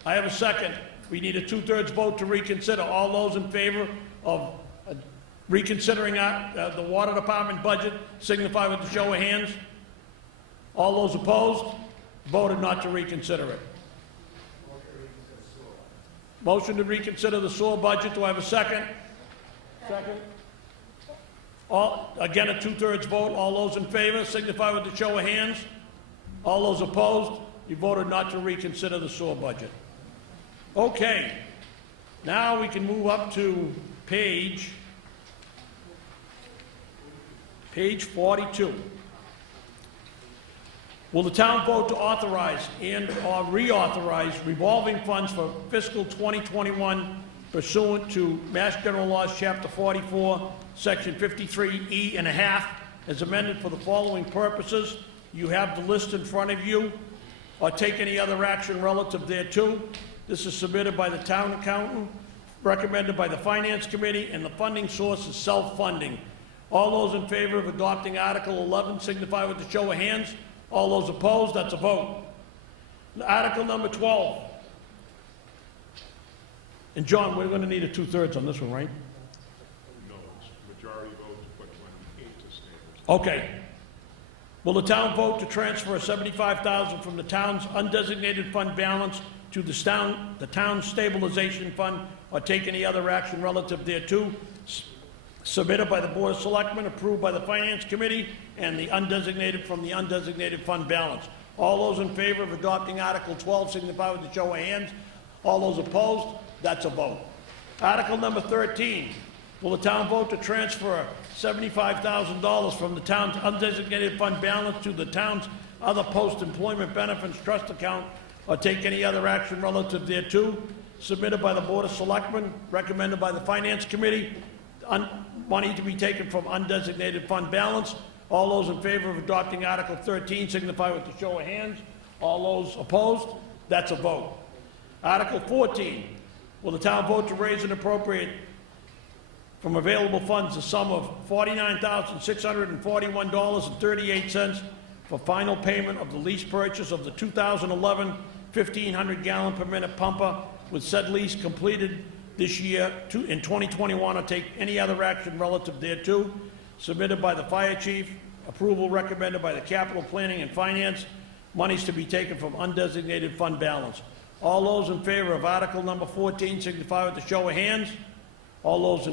I have a second. We need a two-thirds vote to reconsider. All those in favor of reconsidering the water department budget signify with the show of hands. All those opposed voted not to reconsider it. Motion to reconsider the sewer budget. Do I have a second? Second. Again, a two-thirds vote. All those in favor signify with the show of hands. All those opposed, you voted not to reconsider the sewer budget. Okay. Now we can move up to page 42. Will the town vote to authorize and/or reauthorize revolving funds for fiscal 2021 pursuant to Mass General Laws, Chapter 44, Section 53E and a half, as amended for the following purposes? You have the list in front of you, or take any other action relative thereto. This is submitted by the town accountant, recommended by the Finance Committee, and the funding source is self-funding. All those in favor of adopting Article 11 signify with the show of hands. All those opposed, that's a vote. Article number 12. And John, we're going to need a two-thirds on this one, right? Okay. Will the town vote to transfer $75,000 from the town's undesignated fund balance to the town stabilization fund, or take any other action relative thereto, submitted by the Board of Selectmen, approved by the Finance Committee, and the undesignated from the undesignated fund balance? All those in favor of adopting Article 12 signify with a show of hands. All those opposed? That's a vote. Article number 13, will the town vote to transfer $75,000 from the town's undesignated fund balance to the town's other post-employment benefits trust account, or take any other action relative thereto, submitted by the Board of Selectmen, recommended by the Finance Committee, money to be taken from undesignated fund balance? All those in favor of adopting Article 13 signify with a show of hands. All those opposed? That's a vote. Article 14, will the town vote to raise and appropriate from available funds the sum of $49,641.38 for final payment of the lease purchase of the 2011 1,500-gallon per minute pumper, with said lease completed this year in 2021, or take any other action relative thereto, submitted by the Fire Chief, approval recommended by the Capital Planning and Finance, monies to be taken from undesignated fund balance? All those in favor of Article number 14 signify with a show of hands. All those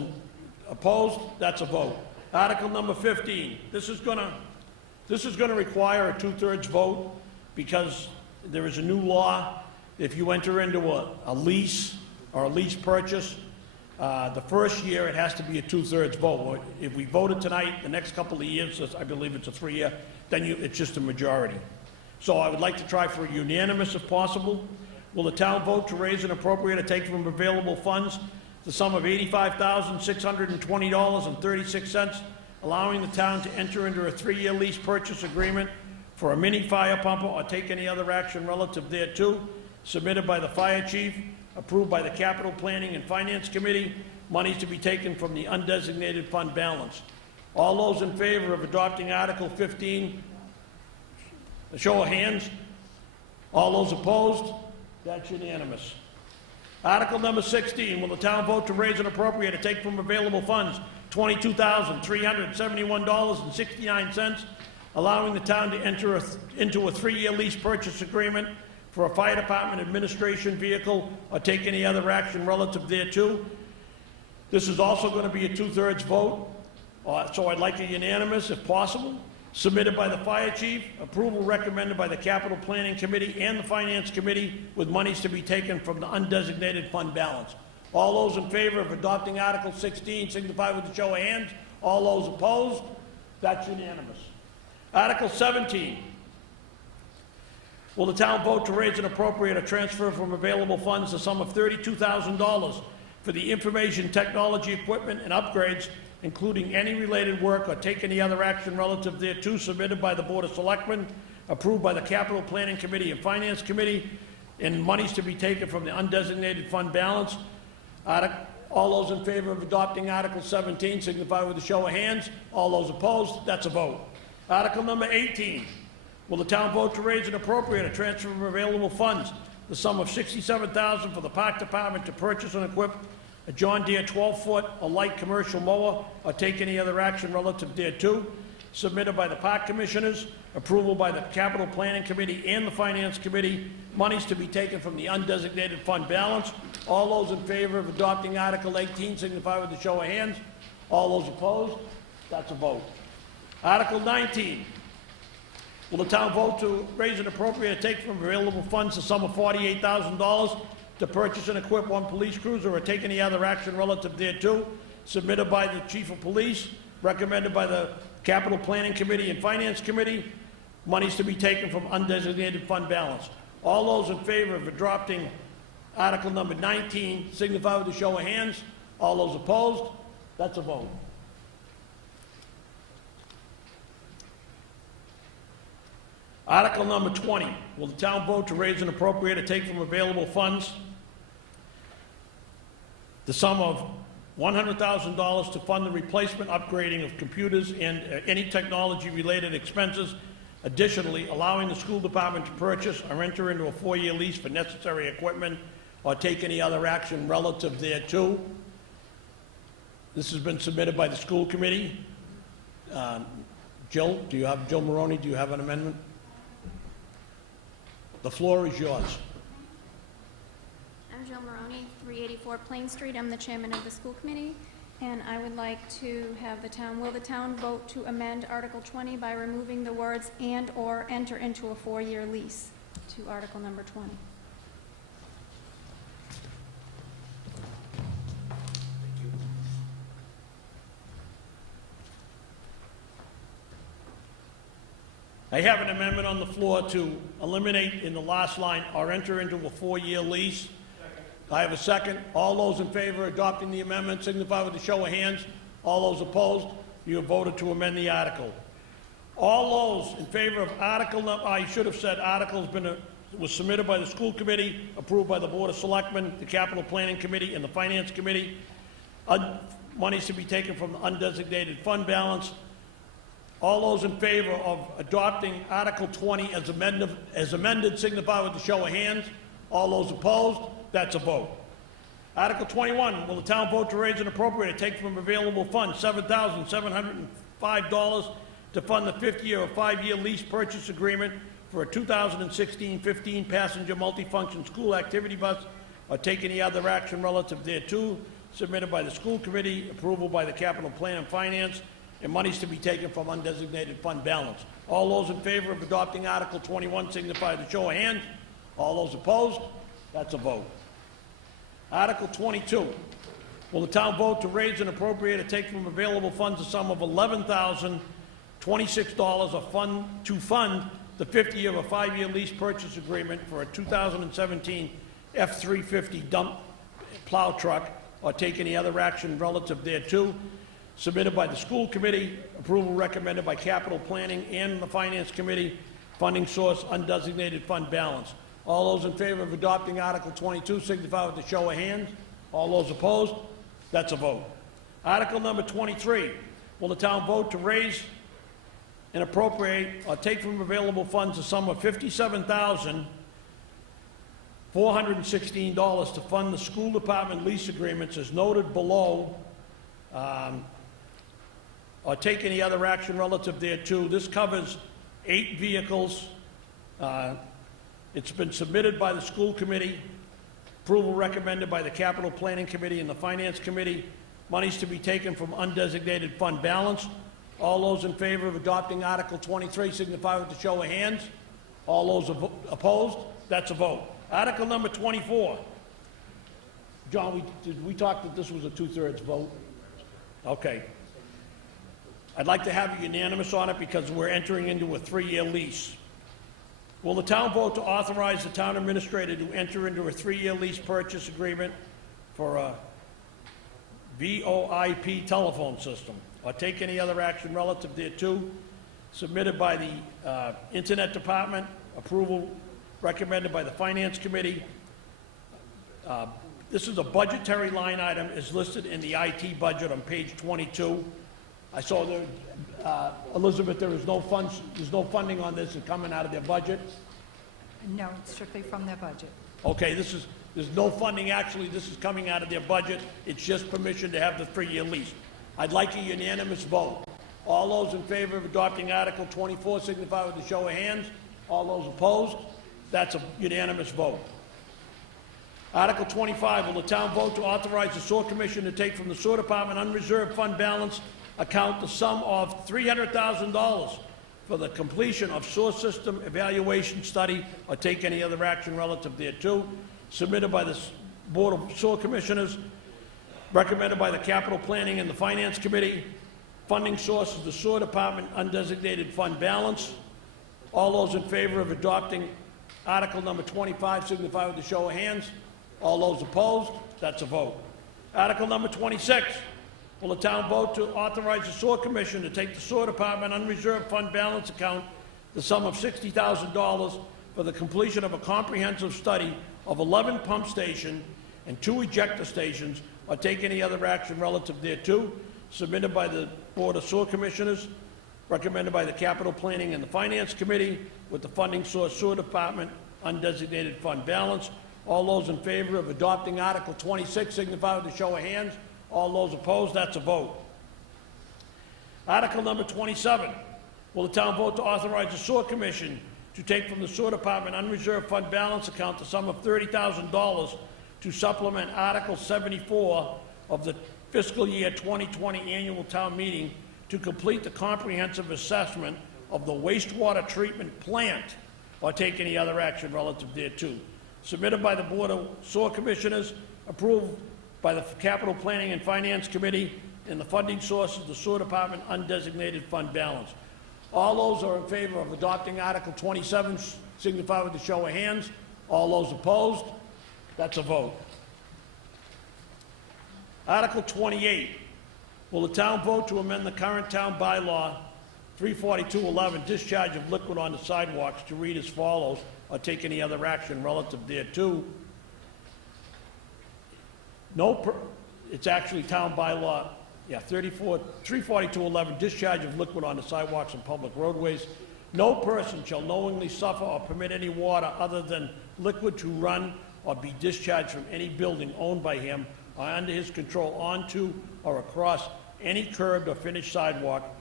opposed? That's a vote. Article number 15. This is gonna require a 2/3 vote, because there is a new law. If you enter into a lease or a lease purchase, the first year it has to be a 2/3 vote. If we voted tonight, the next couple of years, I believe it's a 3-year, then it's just a majority. So I would like to try for a unanimous if possible. Will the town vote to raise and appropriate or take from available funds the sum of $85,620.36, allowing the town to enter into a 3-year lease purchase agreement for a mini fire pumper, or take any other action relative thereto, submitted by the Fire Chief, approved by the Capital Planning and Finance Committee, monies to be taken from the undesignated fund balance? All those in favor of adopting Article 15, a show of hands. All those opposed? That's unanimous. Article number 16, will the town vote to raise and appropriate or take from available funds $22,371.69, allowing the town to enter into a 3-year lease purchase agreement for a fire department administration vehicle, or take any other action relative thereto? This is also going to be a 2/3 vote, so I'd like a unanimous if possible. Submitted by the Fire Chief, approval recommended by the Capital Planning Committee and the Finance Committee, with monies to be taken from the undesignated fund balance. All those in favor of adopting Article 16 signify with a show of hands. All those opposed? That's unanimous. Article 17. Will the town vote to raise and appropriate or transfer from available funds the sum of $32,000 for the information technology equipment and upgrades, including any related work, or take any other action relative thereto, submitted by the Board of Selectmen, approved by the Capital Planning Committee and Finance Committee, and monies to be taken from the undesignated fund balance? All those in favor of adopting Article 17 signify with a show of hands. All those opposed? That's a vote. Article number 18. Will the town vote to raise and appropriate or transfer from available funds the sum of $67,000 for the Park Department to purchase and equip a John Deere 12-foot or light commercial mower, or take any other action relative thereto, submitted by the Park Commissioners, approval by the Capital Planning Committee and the Finance Committee, monies to be taken from the undesignated fund balance? All those in favor of adopting Article 18 signify with a show of hands. All those opposed? That's a vote. Article 19. Will the town vote to raise and appropriate or take from available funds the sum of $48,000 to purchase and equip 1 police cruiser, or take any other action relative thereto, submitted by the Chief of Police, recommended by the Capital Planning Committee and Finance Committee, monies to be taken from undesignated fund balance? All those in favor of adopting Article number 19 signify with a show of hands. All those opposed? That's a vote. Article number 20, will the town vote to raise and appropriate or take from available funds the sum of $100,000 to fund the replacement, upgrading of computers and any technology-related expenses, additionally allowing the school department to purchase or enter into a 4-year lease for necessary equipment, or take any other action relative thereto? This has been submitted by the school committee. Jill, Jill Maroney, do you have an amendment? The floor is yours. I'm Jill Maroney, 384 Plain Street. I'm the chairman of the school committee, and I would like to have will the town vote to amend Article 20 by removing the words "and/or enter into a 4-year lease" to Article number 20. I have an amendment on the floor to eliminate in the last line, or enter into a 4-year lease. I have a second. All those in favor of adopting the amendment signify with a show of hands. All those opposed, you have voted to amend the article. All those in favor of I should have said was submitted by the school committee, approved by the Board of Selectmen, the Capital Planning Committee, and the Finance Committee. Monies to be taken from the undesignated fund balance. All those in favor of adopting Article 20 as amended signify with a show of hands. All those opposed, that's a vote. Article 21, will the town vote to raise and appropriate, take from available funds $7,705 to fund the 5th year or 5-year lease purchase agreement for a 2016-15 passenger multifunction school activity bus, or take any other action relative thereto, submitted by the school committee, approval by the Capital Plan and Finance, and monies to be taken from undesignated fund balance. All those in favor of adopting Article 21 signify with a show of hands. All those opposed, that's a vote. Article 22, will the town vote to raise and appropriate to take from available funds a sum of $11,026 to fund the 5th year of a 5-year lease purchase agreement for a 2017 F-350 dump plow truck, or take any other action relative thereto, submitted by the school committee, approval recommended by Capital Planning and the Finance Committee, funding source undesignated fund balance. All those in favor of adopting Article 22 signify with a show of hands. All those opposed, that's a vote. Article number 23, will the town vote to raise and appropriate or take from available funds a sum of $57,416 to fund the school department lease agreements as noted below, or take any other action relative thereto. This covers 8 vehicles. It's been submitted by the school committee, approval recommended by the Capital Planning Committee and the Finance Committee, monies to be taken from undesignated fund balance. All those in favor of adopting Article 23 signify with a show of hands. All those opposed, that's a vote. Article number 24. John, did we talk that this was a 2/3 vote? Okay. I'd like to have you unanimous on it because we're entering into a 3-year lease. Will the town vote to authorize the town administrator to enter into a 3-year lease purchase agreement for a VoIP telephone system, or take any other action relative thereto, submitted by the Internet Department, approval recommended by the Finance Committee? This is a budgetary line item, is listed in the IT budget on page 22. I saw there, Elizabeth, there is no funds, there's no funding on this, it's coming out of their budget. No, it's strictly from their budget. Okay, there's no funding, actually, this is coming out of their budget, it's just permission to have the 3-year lease. I'd like a unanimous vote. All those in favor of adopting Article 24 signify with a show of hands. All those opposed, that's a unanimous vote. Article 25, will the town vote to authorize the sewer commission to take from the sewer department unreserved fund balance account the sum of $300,000 for the completion of sewer system evaluation study, or take any other action relative thereto, submitted by the Board of Sewer Commissioners, recommended by the Capital Planning and the Finance Committee. Funding source is the sewer department undesignated fund balance. All those in favor of adopting Article number 25 signify with a show of hands. All those opposed, that's a vote. Article number 26, will the town vote to authorize the sewer commission to take the sewer department unreserved fund balance account the sum of $60,000 for the completion of a comprehensive study of 11 pump stations and 2 ejector stations, or take any other action relative thereto, submitted by the Board of Sewer Commissioners, recommended by the Capital Planning and the Finance Committee, with the funding source sewer department undesignated fund balance. All those in favor of adopting Article 26 signify with a show of hands. All those opposed, that's a vote. Article number 27, Will the town vote to authorize the sewer commission to take from the sewer department unreserved fund balance account the sum of $30,000 to supplement Article 74 of the fiscal year 2020 annual town meeting to complete the comprehensive assessment of the wastewater treatment plant or take any other action relative thereto. Submitted by the Board of Sewer Commissioners, approved by the Capital Planning and Finance Committee, and the funding source is the sewer department undesignated fund balance. All those are in favor of adopting Article 27 signify with a show of hands. All those opposed? That's a vote. Article 28, will the town vote to amend the current town bylaw 34211, discharge of liquid on the sidewalks, to read as follows, or take any other action relative thereto? It's actually town bylaw, 34211, discharge of liquid on the sidewalks and public roadways. No person shall knowingly suffer or permit any water other than liquid to run or be discharged from any building owned by him or under his control onto or across any curbed or finished sidewalk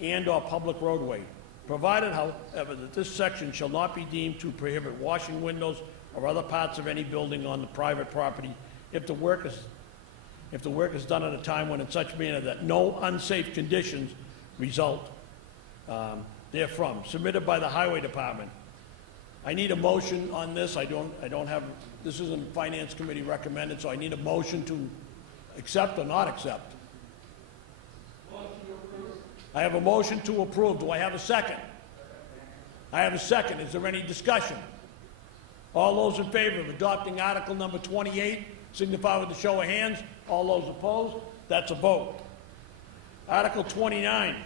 and/or public roadway, provided, however, that this section shall not be deemed to prohibit washing windows or other parts of any building on the private property if the work is done at a time when in such manner that no unsafe conditions result therefrom. Submitted by the Highway Department. I need a motion on this. I don't have, this isn't Finance Committee recommended, so I need a motion to accept or not accept. I have a motion to approve. Do I have a second? I have a second. Is there any discussion? All those in favor of adopting Article number 28, signify with a show of hands. All those opposed? That's a vote. Article 29.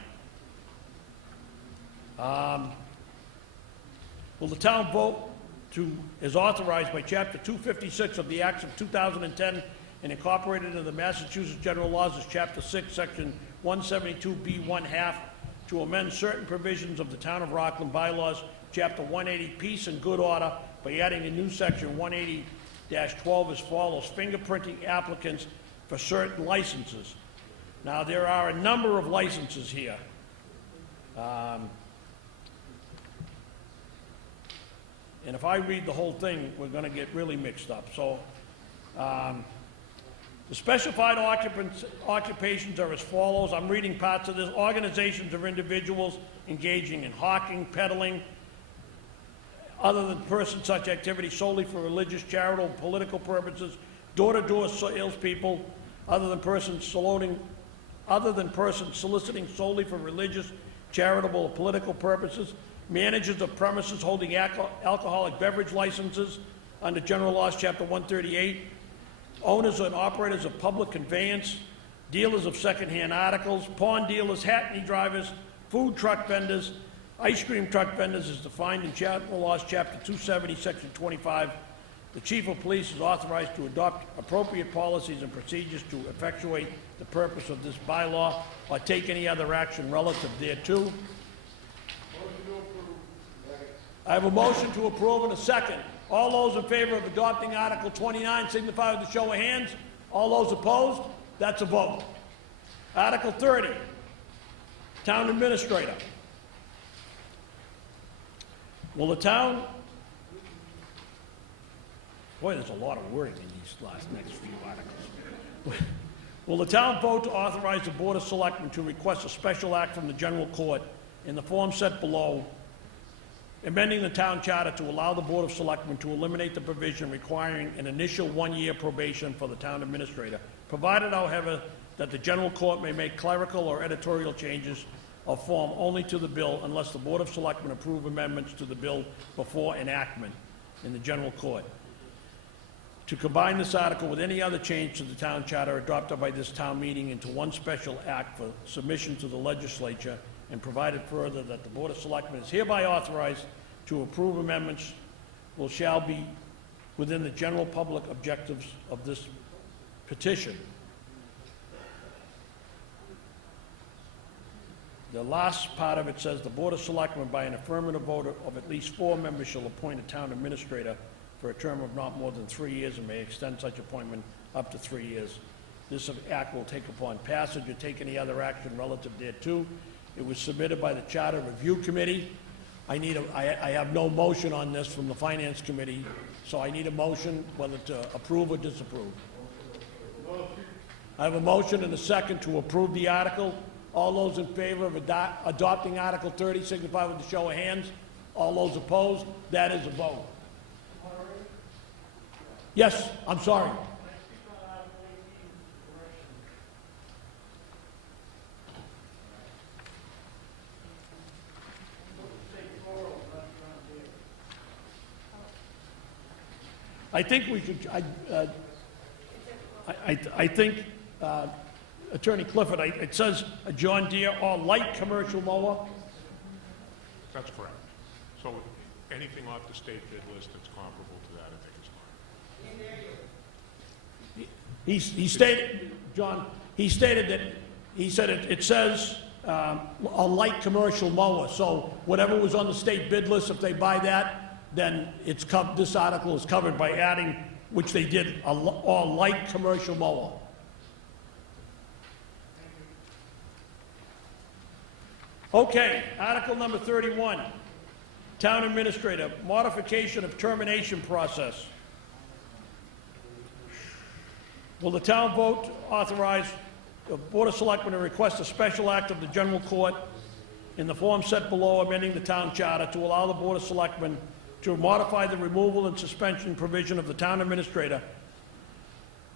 Will the town vote to, as authorized by Chapter 256 of the Acts of 2010 and incorporated into the Massachusetts General Laws as Chapter 6, Section 172B1 half, to amend certain provisions of the Town of Rockland bylaws, Chapter 180, Peace and Good Order, by adding a new Section 180-12 as follows: fingerprinting applicants for certain licenses. Now, there are a number of licenses here. And if I read the whole thing, we're going to get really mixed up. So, the specified occupations are as follows. I'm reading parts of this. Organizations or individuals engaging in hawking, peddling, other than person such activity solely for religious, charitable, political purposes, door-to-door salespeople, other than person soliciting solely for religious, charitable, or political purposes, managers of premises holding alcoholic beverage licenses under General Laws, Chapter 138, owners and operators of public conveyance, dealers of secondhand articles, pawn dealers, hackney drivers, food truck vendors, ice cream truck vendors is defined in General Laws, Chapter 270, Section 25. The Chief of Police is authorized to adopt appropriate policies and procedures to effectuate the purpose of this bylaw or take any other action relative thereto. I have a motion to approve and a second. All those in favor of adopting Article 29 signify with a show of hands. All those opposed? That's a vote. Article 30, Town Administrator. Will the town... Boy, there's a lot of wording in these next few articles. Will the town vote to authorize the Board of Selectmen to request a special act from the General Court in the form set below, amending the town charter to allow the Board of Selectmen to eliminate the provision requiring an initial one-year probation for the town administrator, provided, however, that the General Court may make clerical or editorial changes of form only to the bill unless the Board of Selectmen approve amendments to the bill before enactment in the General Court. To combine this article with any other change to the town charter adopted by this town meeting into one special act for submission to the legislature, and provided further that the Board of Selectmen is hereby authorized to approve amendments shall be within the general public objectives of this petition. The last part of it says the Board of Selectmen, by an affirmative vote of at least 4 members, shall appoint a town administrator for a term of not more than 3 years and may extend such appointment up to 3 years. This act will take upon passage or take any other action relative thereto It was submitted by the Charter Review Committee. I have no motion on this from the Finance Committee, so I need a motion whether to approve or disapprove. I have a motion and a second to approve the article. All those in favor of adopting Article 30 signify with a show of hands. All those opposed, that is a vote. Yes, I'm sorry. I think we should, I think, Attorney Clifford, it says a John Deere or light commercial mower. That's correct. So anything off the state bid list that's comparable to that, I think is fine. He stated, John, he stated that, he said it says a light commercial mower, so whatever was on the state bid list, if they buy that, then it's this article is covered by adding, which they did, a light commercial mower. Okay, Article number 31, Town Administrator, modification of termination process. Will the town vote to authorize the Board of Selectmen to request a special act of the General Court in the form set below, amending the town charter to allow the Board of Selectmen to modify the removal and suspension provision of the town administrator,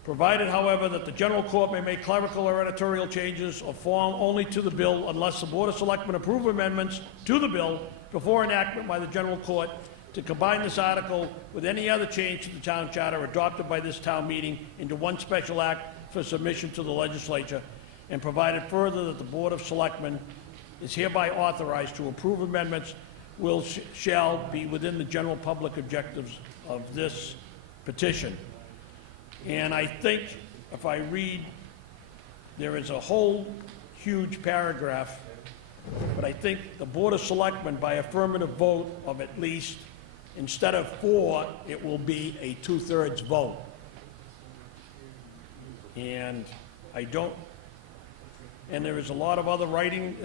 provided, however, that the General Court may make clerical or editorial changes or form only to the bill unless the Board of Selectmen approve amendments to the bill before enactment by the General Court to combine this article with any other change to the town charter adopted by this town meeting into one special act for submission to the legislature, and provided further that the Board of Selectmen is hereby authorized to approve amendments shall be within the general public objectives of this petition. And I think if I read, there is a whole huge paragraph, but I think the Board of Selectmen, by affirmative vote of at least, instead of 4, it will be a 2/3 vote. And I don't, and there is a lot of other writing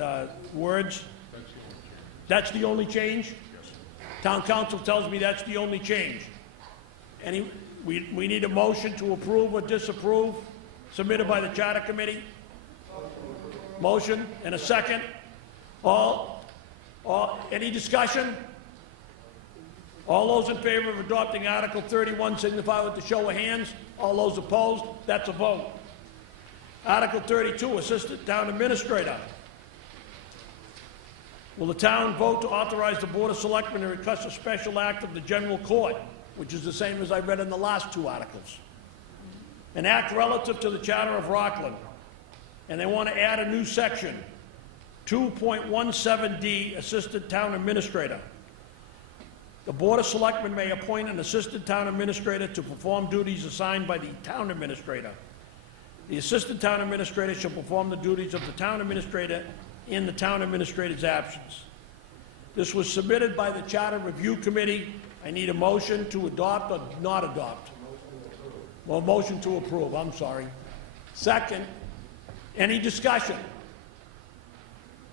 words. That's the only change? Town council tells me that's the only change. We need a motion to approve or disapprove, submitted by the Charter Committee. Motion and a second. Any discussion? All those in favor of adopting Article 31 signify with the show of hands. All those opposed, that's a vote. Article 32, Assistant Town Administrator. Will the town vote to authorize the Board of Selectmen to request a special act of the General Court, which is the same as I read in the last 2 articles? An act relative to the Charter of Rockland. And they want to add a new section, 2.17D, Assistant Town Administrator. The Board of Selectmen may appoint an Assistant Town Administrator to perform duties assigned by the Town Administrator. The Assistant Town Administrator shall perform the duties of the Town Administrator in the Town Administrator's absence. This was submitted by the Charter Review Committee. I need a motion to adopt or not adopt. Well, motion to approve, I'm sorry. Second, any discussion?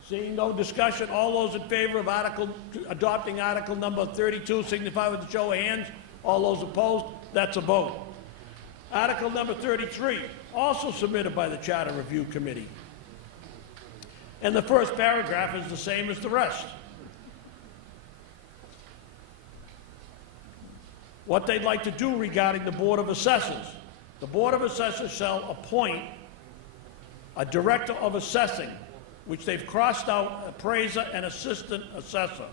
Seeing no discussion, all those in favor of adopting Article number 32 signify with a show of hands. All those opposed, that's a vote. Article number 33, also submitted by the Charter Review Committee. And the first paragraph is the same as the rest. What they'd like to do regarding the Board of Assessors. The Board of Assessors shall appoint a Director of Assessing, which they've crossed out appraiser and assistant assessor.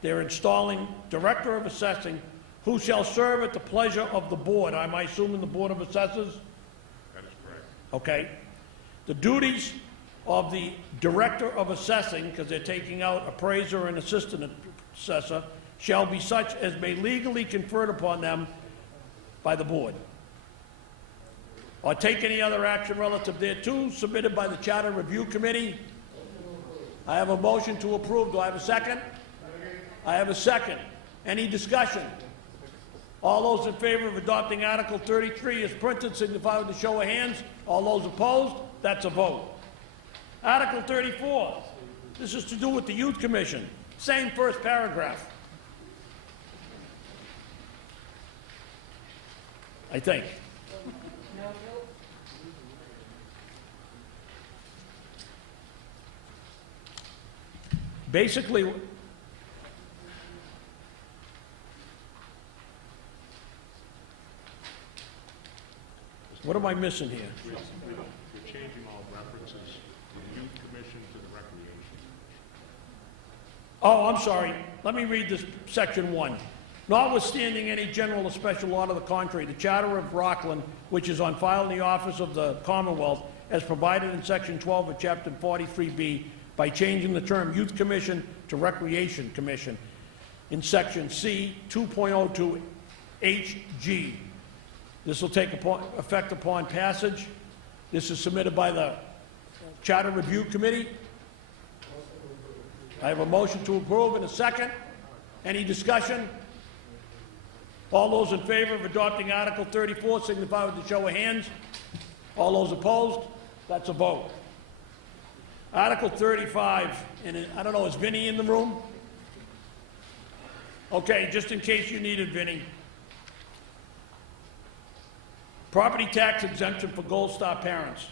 They're installing Director of Assessing, who shall serve at the pleasure of the board. Am I assuming the Board of Assessors? That is correct. Okay. The duties of the Director of Assessing, because they're taking out appraiser and assistant assessor, shall be such as may legally conferred upon them by the board, or take any other action relative thereto, submitted by the Charter Review Committee. I have a motion to approve. Do I have a second? I have a second. Any discussion? All those in favor of adopting Article 33 as printed signify with a show of hands. All those opposed, that's a vote. Article 34, This is to do with the Youth Commission. Same first paragraph. I think. Basically, what am I missing here? You're changing all references from the Youth Commission to the Recreation. Oh, I'm sorry. Let me read this, section 1. Notwithstanding any general or special law to the contrary, the Charter of Rockland, which is on file in the office of the Commonwealth, as provided in section 12 of chapter 43B, by changing the term Youth Commission to Recreation Commission in section C 2.02 HG. This will take effect upon passage. This is submitted by the Charter Review Committee. I have a motion to approve and a second. Any discussion? All those in favor of adopting Article 34 signify with the show of hands. All those opposed? That's a vote. Article 35, and I don't know, is Vinnie in the room? Okay, just in case you needed Vinnie. Property tax exemption for Gold Star parents.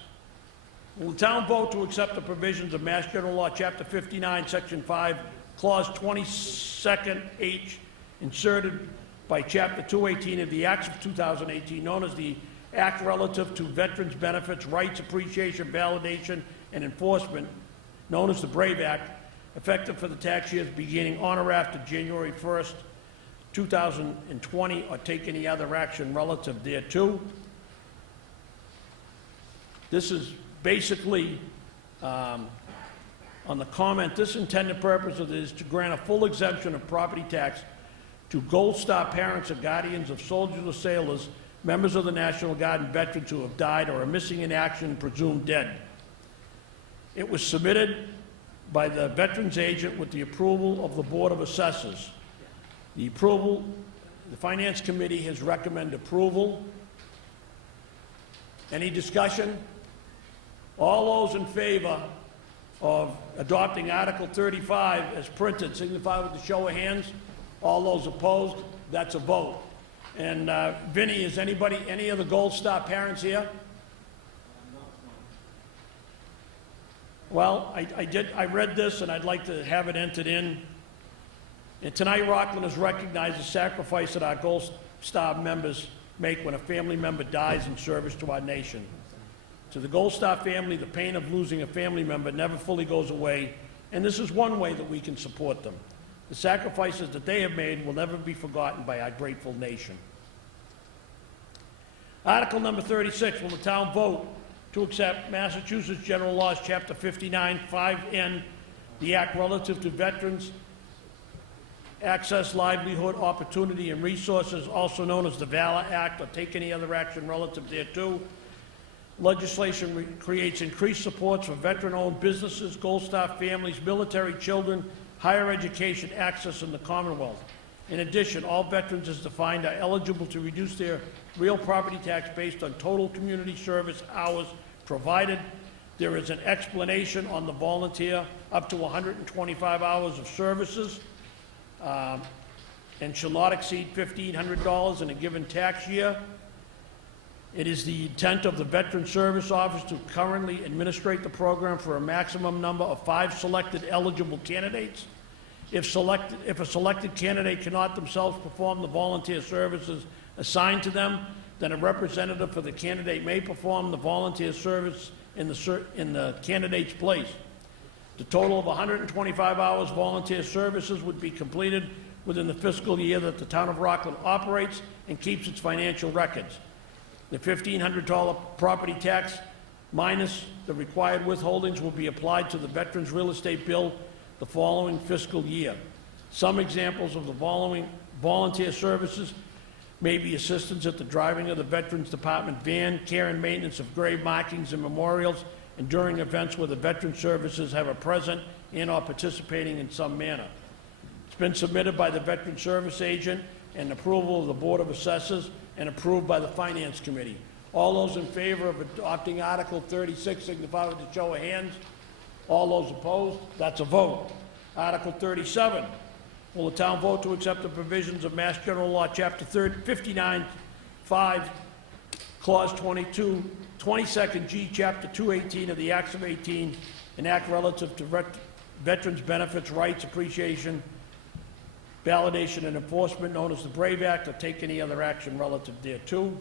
Will the town vote to accept the provisions of Mass General Law, Chapter 59, Section 5, Clause 22nd H, inserted by Chapter 218 of the Acts of 2018, known as the Act Relative to Veterans Benefits, Rights, Appreciation, Validation, and Enforcement, known as the BRAVE Act, effective for the tax years beginning on or after January 1st, 2020, or take any other action relative thereto. This is basically, on the comment, this intended purpose of this is to grant a full exemption of property tax to Gold Star parents or guardians of soldiers or sailors, members of the National Guard, and veterans who have died or are missing in action and presumed dead. It was submitted by the Veterans Agent with the approval of the Board of Assessors. The Finance Committee has recommended approval. Any discussion? All those in favor of adopting Article 35 as printed signify with the show of hands. All those opposed? That's a vote. And Vinnie, is anybody, any of the Gold Star parents here? Well, I read this, and I'd like to have it entered in. And tonight, Rockland has recognized the sacrifice that our Gold Star members make when a family member dies in service to our nation. To the Gold Star family, the pain of losing a family member never fully goes away, and this is one way that we can support them. The sacrifices that they have made will never be forgotten by our grateful nation. Article number 36, will the town vote to accept Massachusetts General Laws, Chapter 59, 5N, the Act relative to veterans, access, livelihood, opportunity, and resources, also known as the VALA Act, or take any other action relative thereto. Legislation creates increased supports for veteran-owned businesses, Gold Star families, military children, higher education access in the Commonwealth. In addition, all veterans as defined are eligible to reduce their real property tax based on total community service hours, provided there is an explanation on the volunteer up to 125 hours of services, and shall not exceed $1,500 in a given tax year. It is the intent of the Veteran Service Office to currently administrate the program for a maximum number of 5 selected eligible candidates. If a selected candidate cannot themselves perform the volunteer services assigned to them, then a representative for the candidate may perform the volunteer service in the candidate's place. The total of 125 hours volunteer services would be completed within the fiscal year that the town of Rockland operates and keeps its financial records. The $1,500 property tax minus the required withholdings will be applied to the veterans' real estate bill the following fiscal year. Some examples of the following volunteer services may be assistance at the driving of the Veterans Department van, care and maintenance of grave markings and memorials, and during events where the Veteran Services have a present and are participating in some manner. It's been submitted by the Veteran Service Agent and approval of the Board of Assessors and approved by the Finance Committee. All those in favor of adopting Article 36 signify with the show of hands. All those opposed? That's a vote. Article 37, will the town vote to accept the provisions of Mass General Law, Chapter 59, 5, Clause 22, 22nd G, Chapter 218 of the Acts of 18, an act relative to veterans' benefits, rights, appreciation, validation, and enforcement known as the Brave Act, or take any other action relative thereto.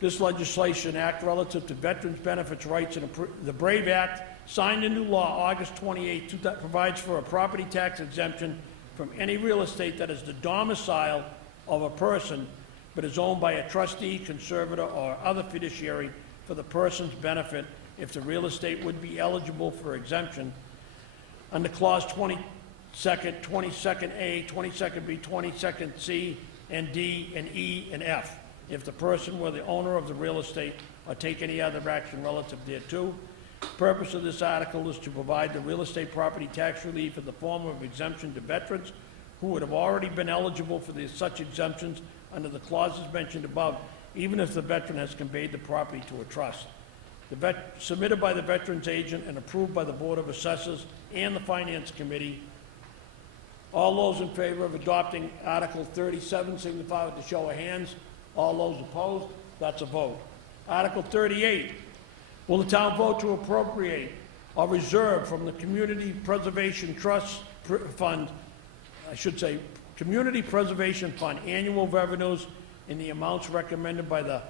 This legislation act relative to veterans' benefits, rights, and the Brave Act, signed into law August 28, provides for a property tax exemption from any real estate that is the domicile of a person but is owned by a trustee, conservator, or other fiduciary for the person's benefit if the real estate would be eligible for exemption under Clause 22nd, 22nd A, 22nd B, 22nd C, and D, and E, and F, if the person were the owner of the real estate or take any other action relative thereto. Purpose of this article is to provide the real estate property tax relief in the form of exemption to veterans who would have already been eligible for such exemptions under the clauses mentioned above, even if the veteran has conveyed the property to a trust. Submitted by the veteran's agent and approved by the Board of Assessors and the Finance Committee. All those in favor of adopting Article 37 signify with the show of hands. All those opposed? That's a vote. Article 38, will the town vote to appropriate or reserve from the Community Preservation Trust Fund, Community Preservation Fund annual revenues in the amounts recommended by the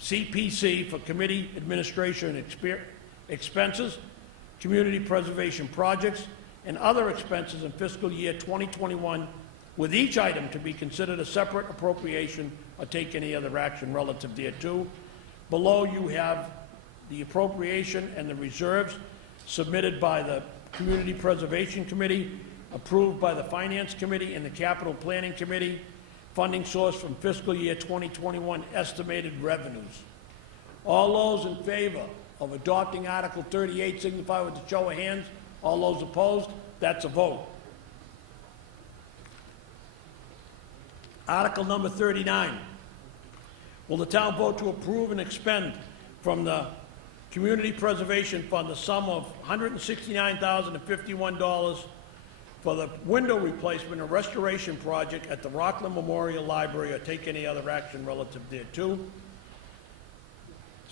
CPC for committee administration and expenses, community preservation projects, and other expenses in fiscal year 2021, with each item to be considered a separate appropriation or take any other action relative thereto. Below you have the appropriation and the reserves submitted by the Community Preservation Committee, approved by the Finance Committee and the Capital Planning Committee. Funding source from fiscal year 2021 estimated revenues. All those in favor of adopting Article 38 signify with the show of hands. All those opposed? That's a vote. Article number 39. Will the town vote to approve and expend from the Community Preservation Fund the sum of $169,051 for the window replacement and restoration project at the Rockland Memorial Library or take any other action relative thereto?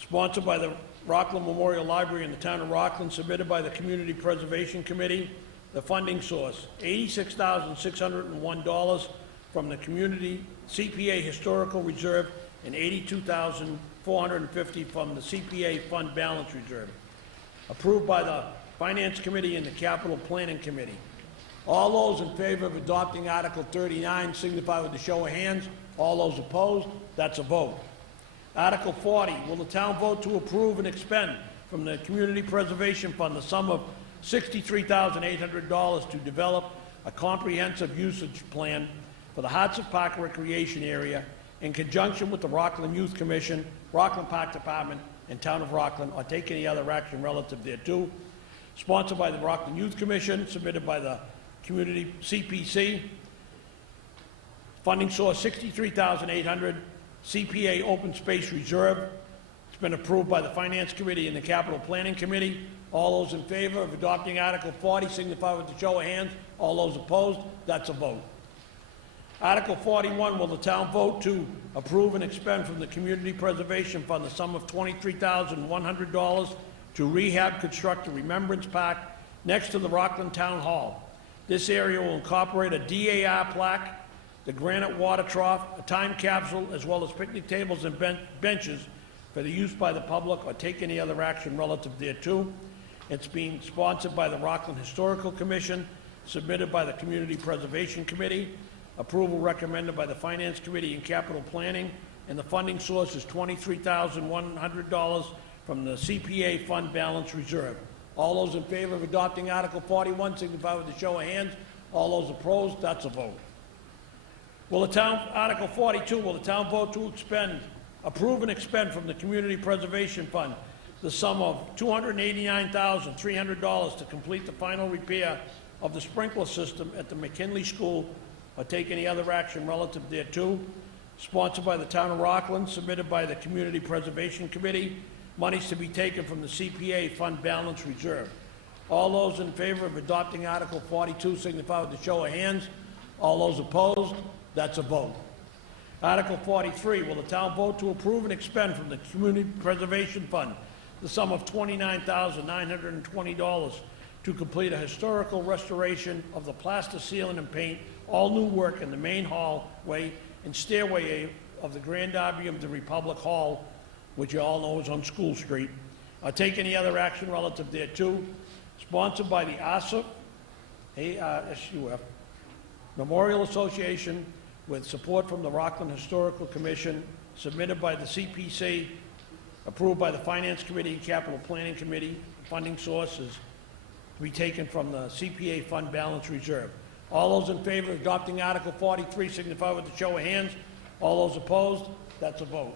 Sponsored by the Rockland Memorial Library in the town of Rockland, submitted by the Community Preservation Committee. The funding source, $86,601 from the Community CPA Historical Reserve and $82,450 from the CPA Fund Balance Reserve. Approved by the Finance Committee and the Capital Planning Committee. All those in favor of adopting Article 39 signify with the show of hands. All those opposed? That's a vote. Article 40, will the town vote to approve and expend from the Community Preservation Fund the sum of $63,800 to develop a comprehensive usage plan for the Hartsett Park Recreation Area in conjunction with the Rockland Youth Commission, Rockland Park Department, and Town of Rockland, or take any other action relative thereto. Sponsored by the Rockland Youth Commission, submitted by the Community CPC. Funding source $63,800, CPA Open Space Reserve. It's been approved by the Finance Committee and the Capital Planning Committee. All those in favor of adopting Article 40 signify with the show of hands. All those opposed? That's a vote. Article 41, will the town vote to approve and expend from the Community Preservation Fund the sum of $23,100 to rehab, construct a remembrance park next to the Rockland Town Hall. This area will incorporate a DAR plaque, the granite water trough, a time capsule, as well as picnic tables and benches for the use by the public or take any other action relative thereto. It's being sponsored by the Rockland Historical Commission, submitted by the Community Preservation Committee, approval recommended by the Finance Committee and Capital Planning, and the funding source is $23,100 from the CPA Fund Balance Reserve. All those in favor of adopting Article 41 signify with the show of hands. All those opposed? That's a vote. Article 42, will the town vote to approve and expend from the Community Preservation Fund the sum of $289,300 to complete the final repair of the sprinkler system at the McKinley School or take any other action relative thereto? Sponsored by the Town of Rockland, submitted by the Community Preservation Committee. Monies to be taken from the CPA Fund Balance Reserve. All those in favor of adopting Article 42 signify with the show of hands. All those opposed, that's a vote. Article 43, will the town vote to approve and expend from the Community Preservation Fund the sum of $29,920 to complete a historical restoration of the plaster ceiling and paint, all new work in the main hallway and stairway of the Grand Army of the Republic Hall, which you all know is on School Street, or take any other action relative thereto, sponsored by the ASUF Memorial Association with support from the Rockland Historical Commission, submitted by the CPC, approved by the Finance Committee and Capital Planning Committee. Funding sources to be taken from the CPA Fund Balance Reserve. All those in favor of adopting Article 43 signify with the show of hands. All those opposed, that's a vote.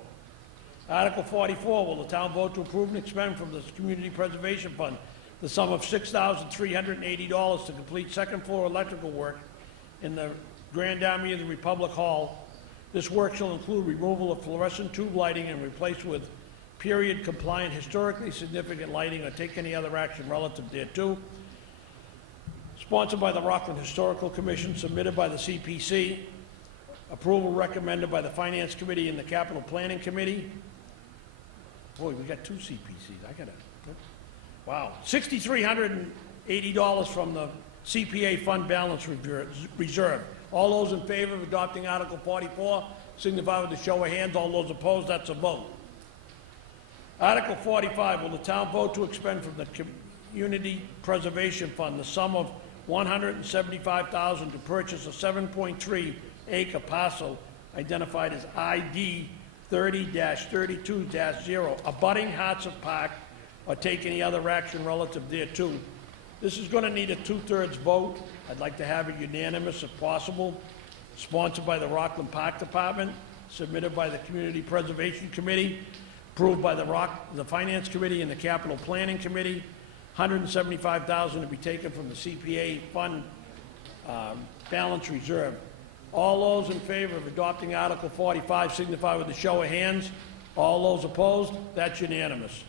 Article 44, will the town vote to approve and expend from the Community Preservation Fund the sum of $6,380 to complete second floor electrical work in the Grand Army of the Republic Hall. This work shall include removal of fluorescent tube lighting and replaced with period compliant historically significant lighting, or take any other action relative thereto. Sponsored by the Rockland Historical Commission, submitted by the CPC, approval recommended by the Finance Committee and the Capital Planning Committee. Boy, we got two CPCs, wow. $6,380 from the CPA Fund Balance Reserve. All those in favor of adopting Article 44, signify with a show of hands. All those opposed, that's a vote. Article 45, will the town vote to expend from the Community Preservation Fund the sum of $175,000 to purchase a 7.3 acre parcel identified as ID 30-32-0, abutting Hartsett Park, or take any other action relative thereto. This is going to need a 2/3 vote. I'd like to have it unanimous if possible. Sponsored by the Rockland Park Department, submitted by the Community Preservation Committee, approved by the Finance Committee and the Capital Planning Committee. $175,000 to be taken from the CPA Fund Balance Reserve. All those in favor of adopting Article 45 signify with a show of hands. All those opposed, that's unanimous.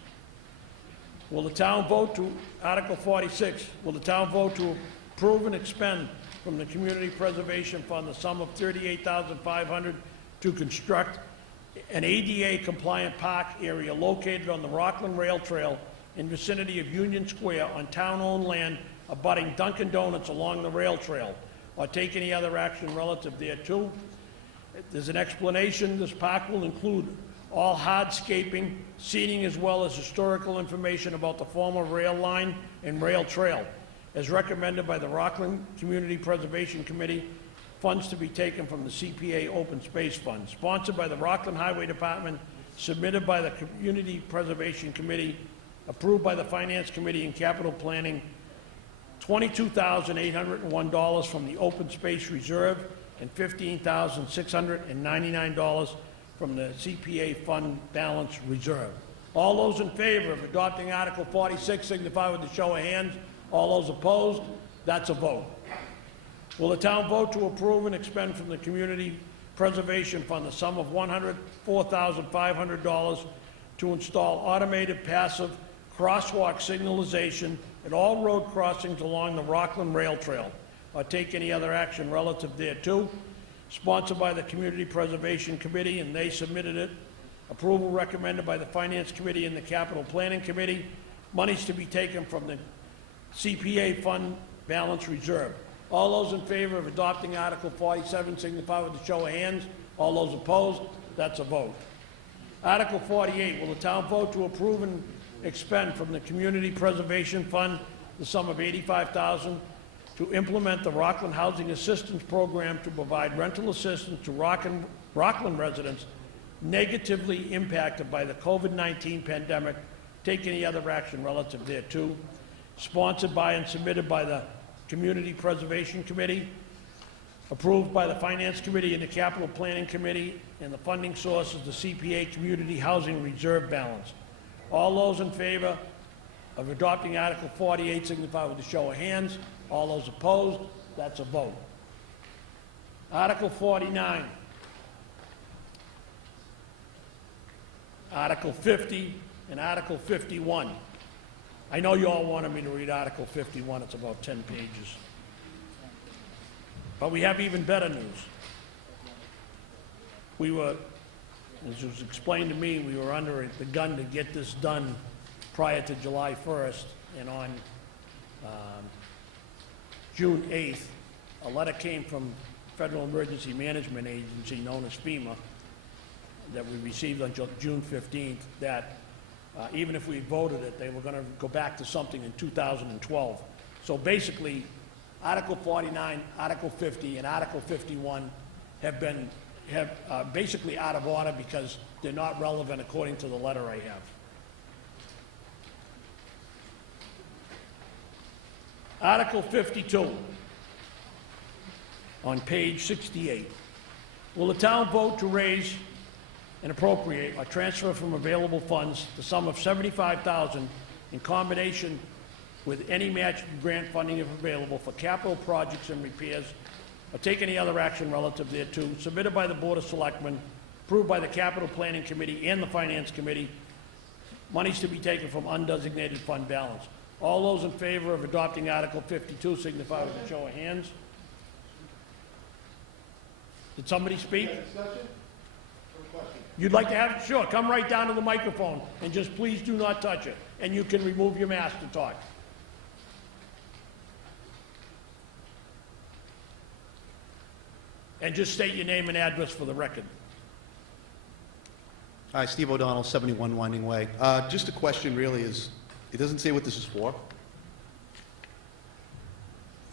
Will the town vote to, Article 46, will the town vote to approve and expend from the Community Preservation Fund the sum of $38,500 to construct an ADA-compliant park area located on the Rockland Rail Trail in vicinity of Union Square on town-owned land abutting Dunkin' Donuts along the rail trail, or take any other action relative thereto? There's an explanation. This park will include all hardscaping, seating, as well as historical information about the former rail line and rail trail, as recommended by the Rockland Community Preservation Committee. Funds to be taken from the CPA Open Space Fund, sponsored by the Rockland Highway Department, submitted by the Community Preservation Committee, approved by the Finance Committee and Capital Planning. $22,801 from the Open Space Reserve and $15,699 from the CPA Fund Balance Reserve. All those in favor of adopting Article 46 signify with a show of hands. All those opposed, that's a vote. Will the town vote to approve and expend from the Community Preservation Fund the sum of $104,500 to install automated passive crosswalk signalization at all road crossings along the Rockland Rail Trail, or take any other action relative thereto? Sponsored by the Community Preservation Committee, and they submitted it. Approval recommended by the Finance Committee and the Capital Planning Committee. Monies to be taken from the CPA Fund Balance Reserve. All those in favor of adopting Article 47 signify with a show of hands. All those opposed, that's a vote. Article 48, will the town vote to approve and expend from the Community Preservation Fund the sum of $85,000 to implement the Rockland Housing Assistance Program to provide rental assistance to Rockland residents negatively impacted by the COVID-19 pandemic, take any other action relative thereto? Sponsored by and submitted by the Community Preservation Committee, approved by the Finance Committee and the Capital Planning Committee, and the funding source is the CPA Community Housing Reserve Balance. All those in favor of adopting Article 48 signify with a show of hands. All those opposed, that's a vote. Article 49. Article 50 and Article 51. I know you all wanted me to read Article 51, it's about 10 pages. But we have even better news. We were, as was explained to me, we were under the gun to get this done prior to July 1st, and on June 8th, a letter came from Federal Emergency Management Agency, known as FEMA, that we received on June 15th, that even if we voted it, they were going to go back to something in 2012. So basically, Article 49, Article 50, and Article 51 have basically out of order because they're not relevant according to the letter I have. Article 52, on page 68. Will the town vote to raise and appropriate or transfer from available funds the sum of $75,000 in combination with any matching grant funding if available for capital projects and repairs, or take any other action relative thereto, submitted by the Board of Selectmen, approved by the Capital Planning Committee and the Finance Committee, monies to be taken from undesignated fund balance. All those in favor of adopting Article 52 signify with a show of hands. Did somebody speak? You'd like to have, sure, come right down to the microphone and just please do not touch it. And you can remove your mask to talk. And just state your name and address for the record. Hi, Steve O'Donnell, 71 Winding Way. Just a question really is, it doesn't say what this is for.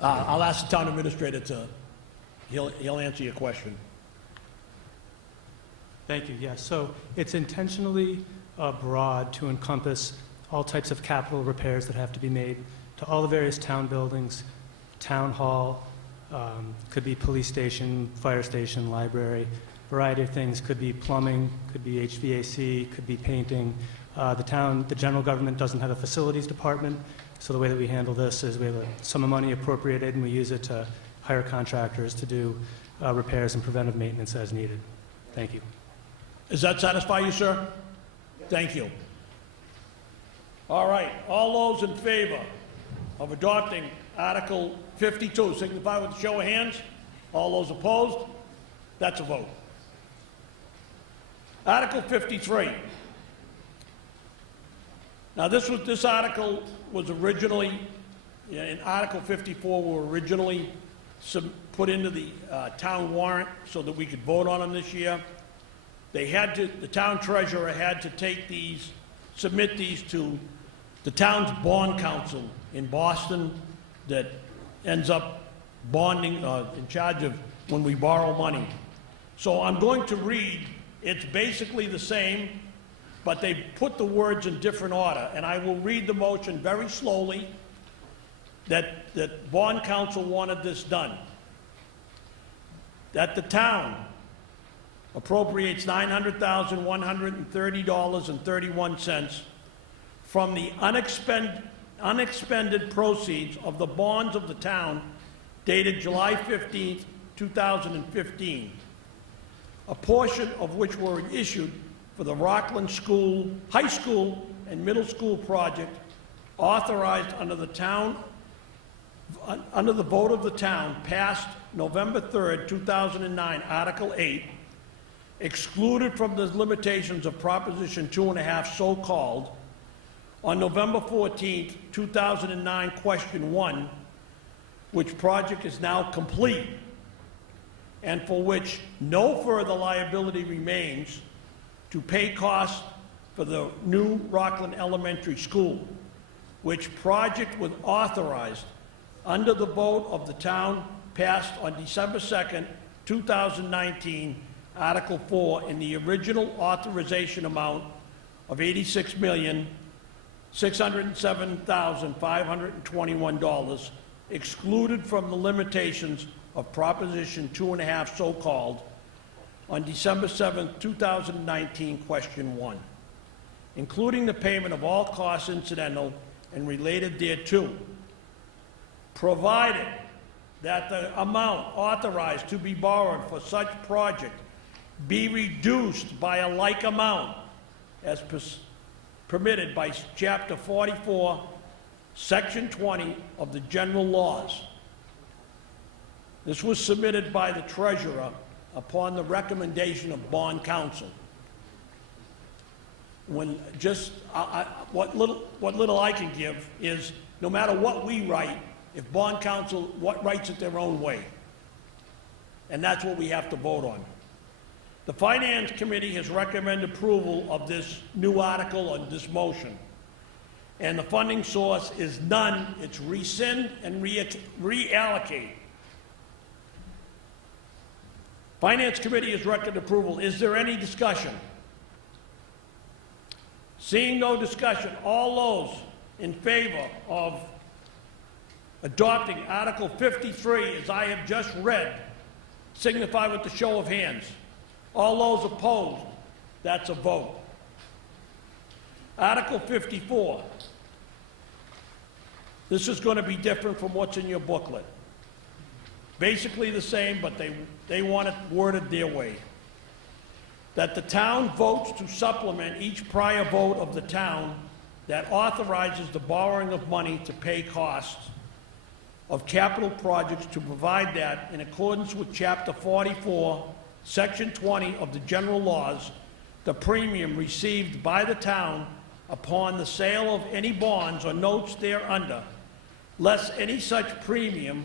I'll ask the town administrator he'll answer your question. Thank you, yes. So it's intentionally broad to encompass all types of capital repairs that have to be made to all the various town buildings, town hall, could be police station, fire station, library, variety of things. Could be plumbing, could be HVAC, could be painting. The general government doesn't have a facilities department, so the way that we handle this is we have a sum of money appropriated and we use it to hire contractors to do repairs and preventive maintenance as needed. Thank you. Does that satisfy you, sir? Thank you. All right, all those in favor of adopting Article 52, signify with a show of hands. All those opposed? That's a vote. Article 53. Now, this article was originally, in Article 54, were originally put into the town warrant so that we could vote on them this year. The town treasurer had to submit these to the town's bond council in Boston that ends up bonding, in charge of when we borrow money. So I'm going to read, it's basically the same, but they put the words in different order, and I will read the motion very slowly that bond council wanted this done. That the town appropriates $900,130.31 from the unexpended proceeds of the bonds of the town dated July 15th, 2015, a portion of which were issued for the Rockland High School and Middle School project authorized under the vote of the town passed November 3rd, 2009, Article 8, excluded from the limitations of Proposition 2.5, so-called, on November 14th, 2009, Question 1, which project is now complete, and for which no further liability remains to pay costs for the new Rockland Elementary School, which project was authorized under the vote of the town passed on December 2nd, 2019, Article 4, in the original authorization amount of $86,607,521, excluded from the limitations of Proposition 2.5, so-called, on December 7th, 2019, Question 1, including the payment of all costs incidental and related thereto, provided that the amount authorized to be borrowed for such project be reduced by a like amount as permitted by Chapter 44, Section 20 of the general laws. This was submitted by the treasurer upon the recommendation of bond counsel. When just, what little I can give is, no matter what we write, if bond counsel writes it their own way. And that's what we have to vote on. The Finance Committee has recommended approval of this new article on this motion. And the funding source is none, it's rescind and reallocate. Finance Committee has recommended approval. Is there any discussion? Seeing no discussion, all those in favor of adopting Article 53, as I have just read, signify with the show of hands. All those opposed, that's a vote. Article 54. This is going to be different from what's in your booklet. Basically the same, but they want it worded their way. That the town votes to supplement each prior vote of the town that authorizes the borrowing of money to pay costs of capital projects, to provide that, in accordance with Chapter 44, Section 20 of the general laws, the premium received by the town upon the sale of any bonds or notes thereunder, less any such premium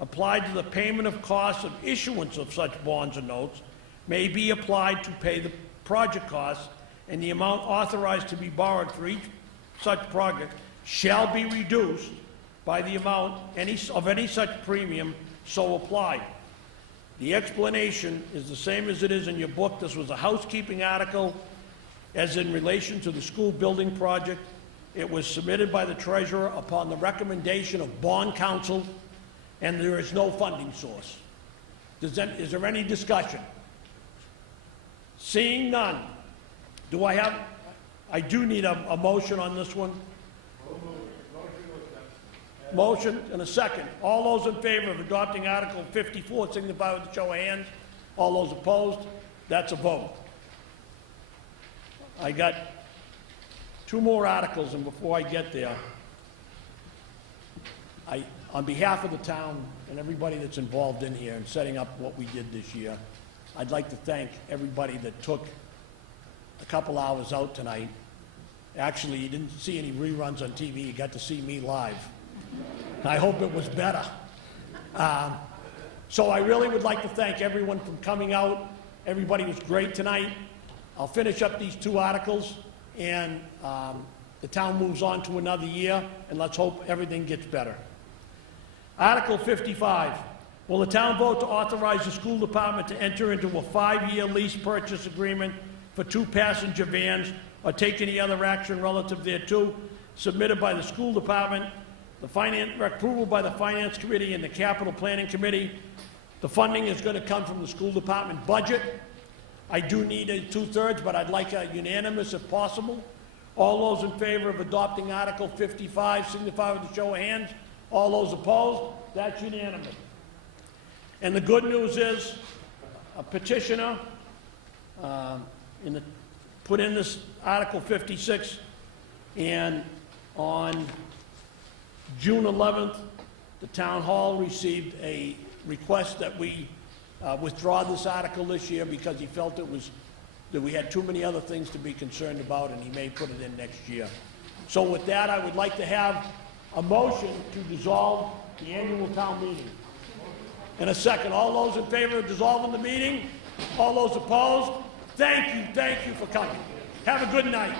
applied to the payment of costs of issuance of such bonds or notes, may be applied to pay the project costs, and the amount authorized to be borrowed for each such project shall be reduced by the amount of any such premium so applied. The explanation is the same as it is in your book. This was a housekeeping article, as in relation to the school building project. It was submitted by the treasurer upon the recommendation of bond counsel, and there is no funding source. Is there any discussion? Seeing none, I do need a motion on this one. Motion and a second. All those in favor of adopting Article 54, signify with a show of hands. All those opposed, that's a vote. I got two more articles, and before I get there, on behalf of the town and everybody that's involved in here in setting up what we did this year, I'd like to thank everybody that took a couple hours out tonight. Actually, you didn't see any reruns on TV. You got to see me live. I hope it was better. So I really would like to thank everyone for coming out. Everybody was great tonight. I'll finish up these two articles, and the town moves on to another year, and let's hope everything gets better. Article 55. Will the town vote to authorize the school department to enter into a 5-year lease purchase agreement for 2 passenger vans, or take any other action relative thereto, submitted by the school department, approval by the Finance Committee and the Capital Planning Committee? The funding is going to come from the school department budget. I do need a 2/3, but I'd like a unanimous if possible. All those in favor of adopting Article 55, signify with a show of hands. All those opposed, that's unanimous. And the good news is, a petitioner put in this Article 56, and on June 11th, the town hall received a request that we withdraw this article this year because he felt that we had too many other things to be concerned about, and he may put it in next year. So with that, I would like to have a motion to dissolve the annual town meeting. In a second, all those in favor of dissolving the meeting? All those opposed? Thank you for coming. Have a good night.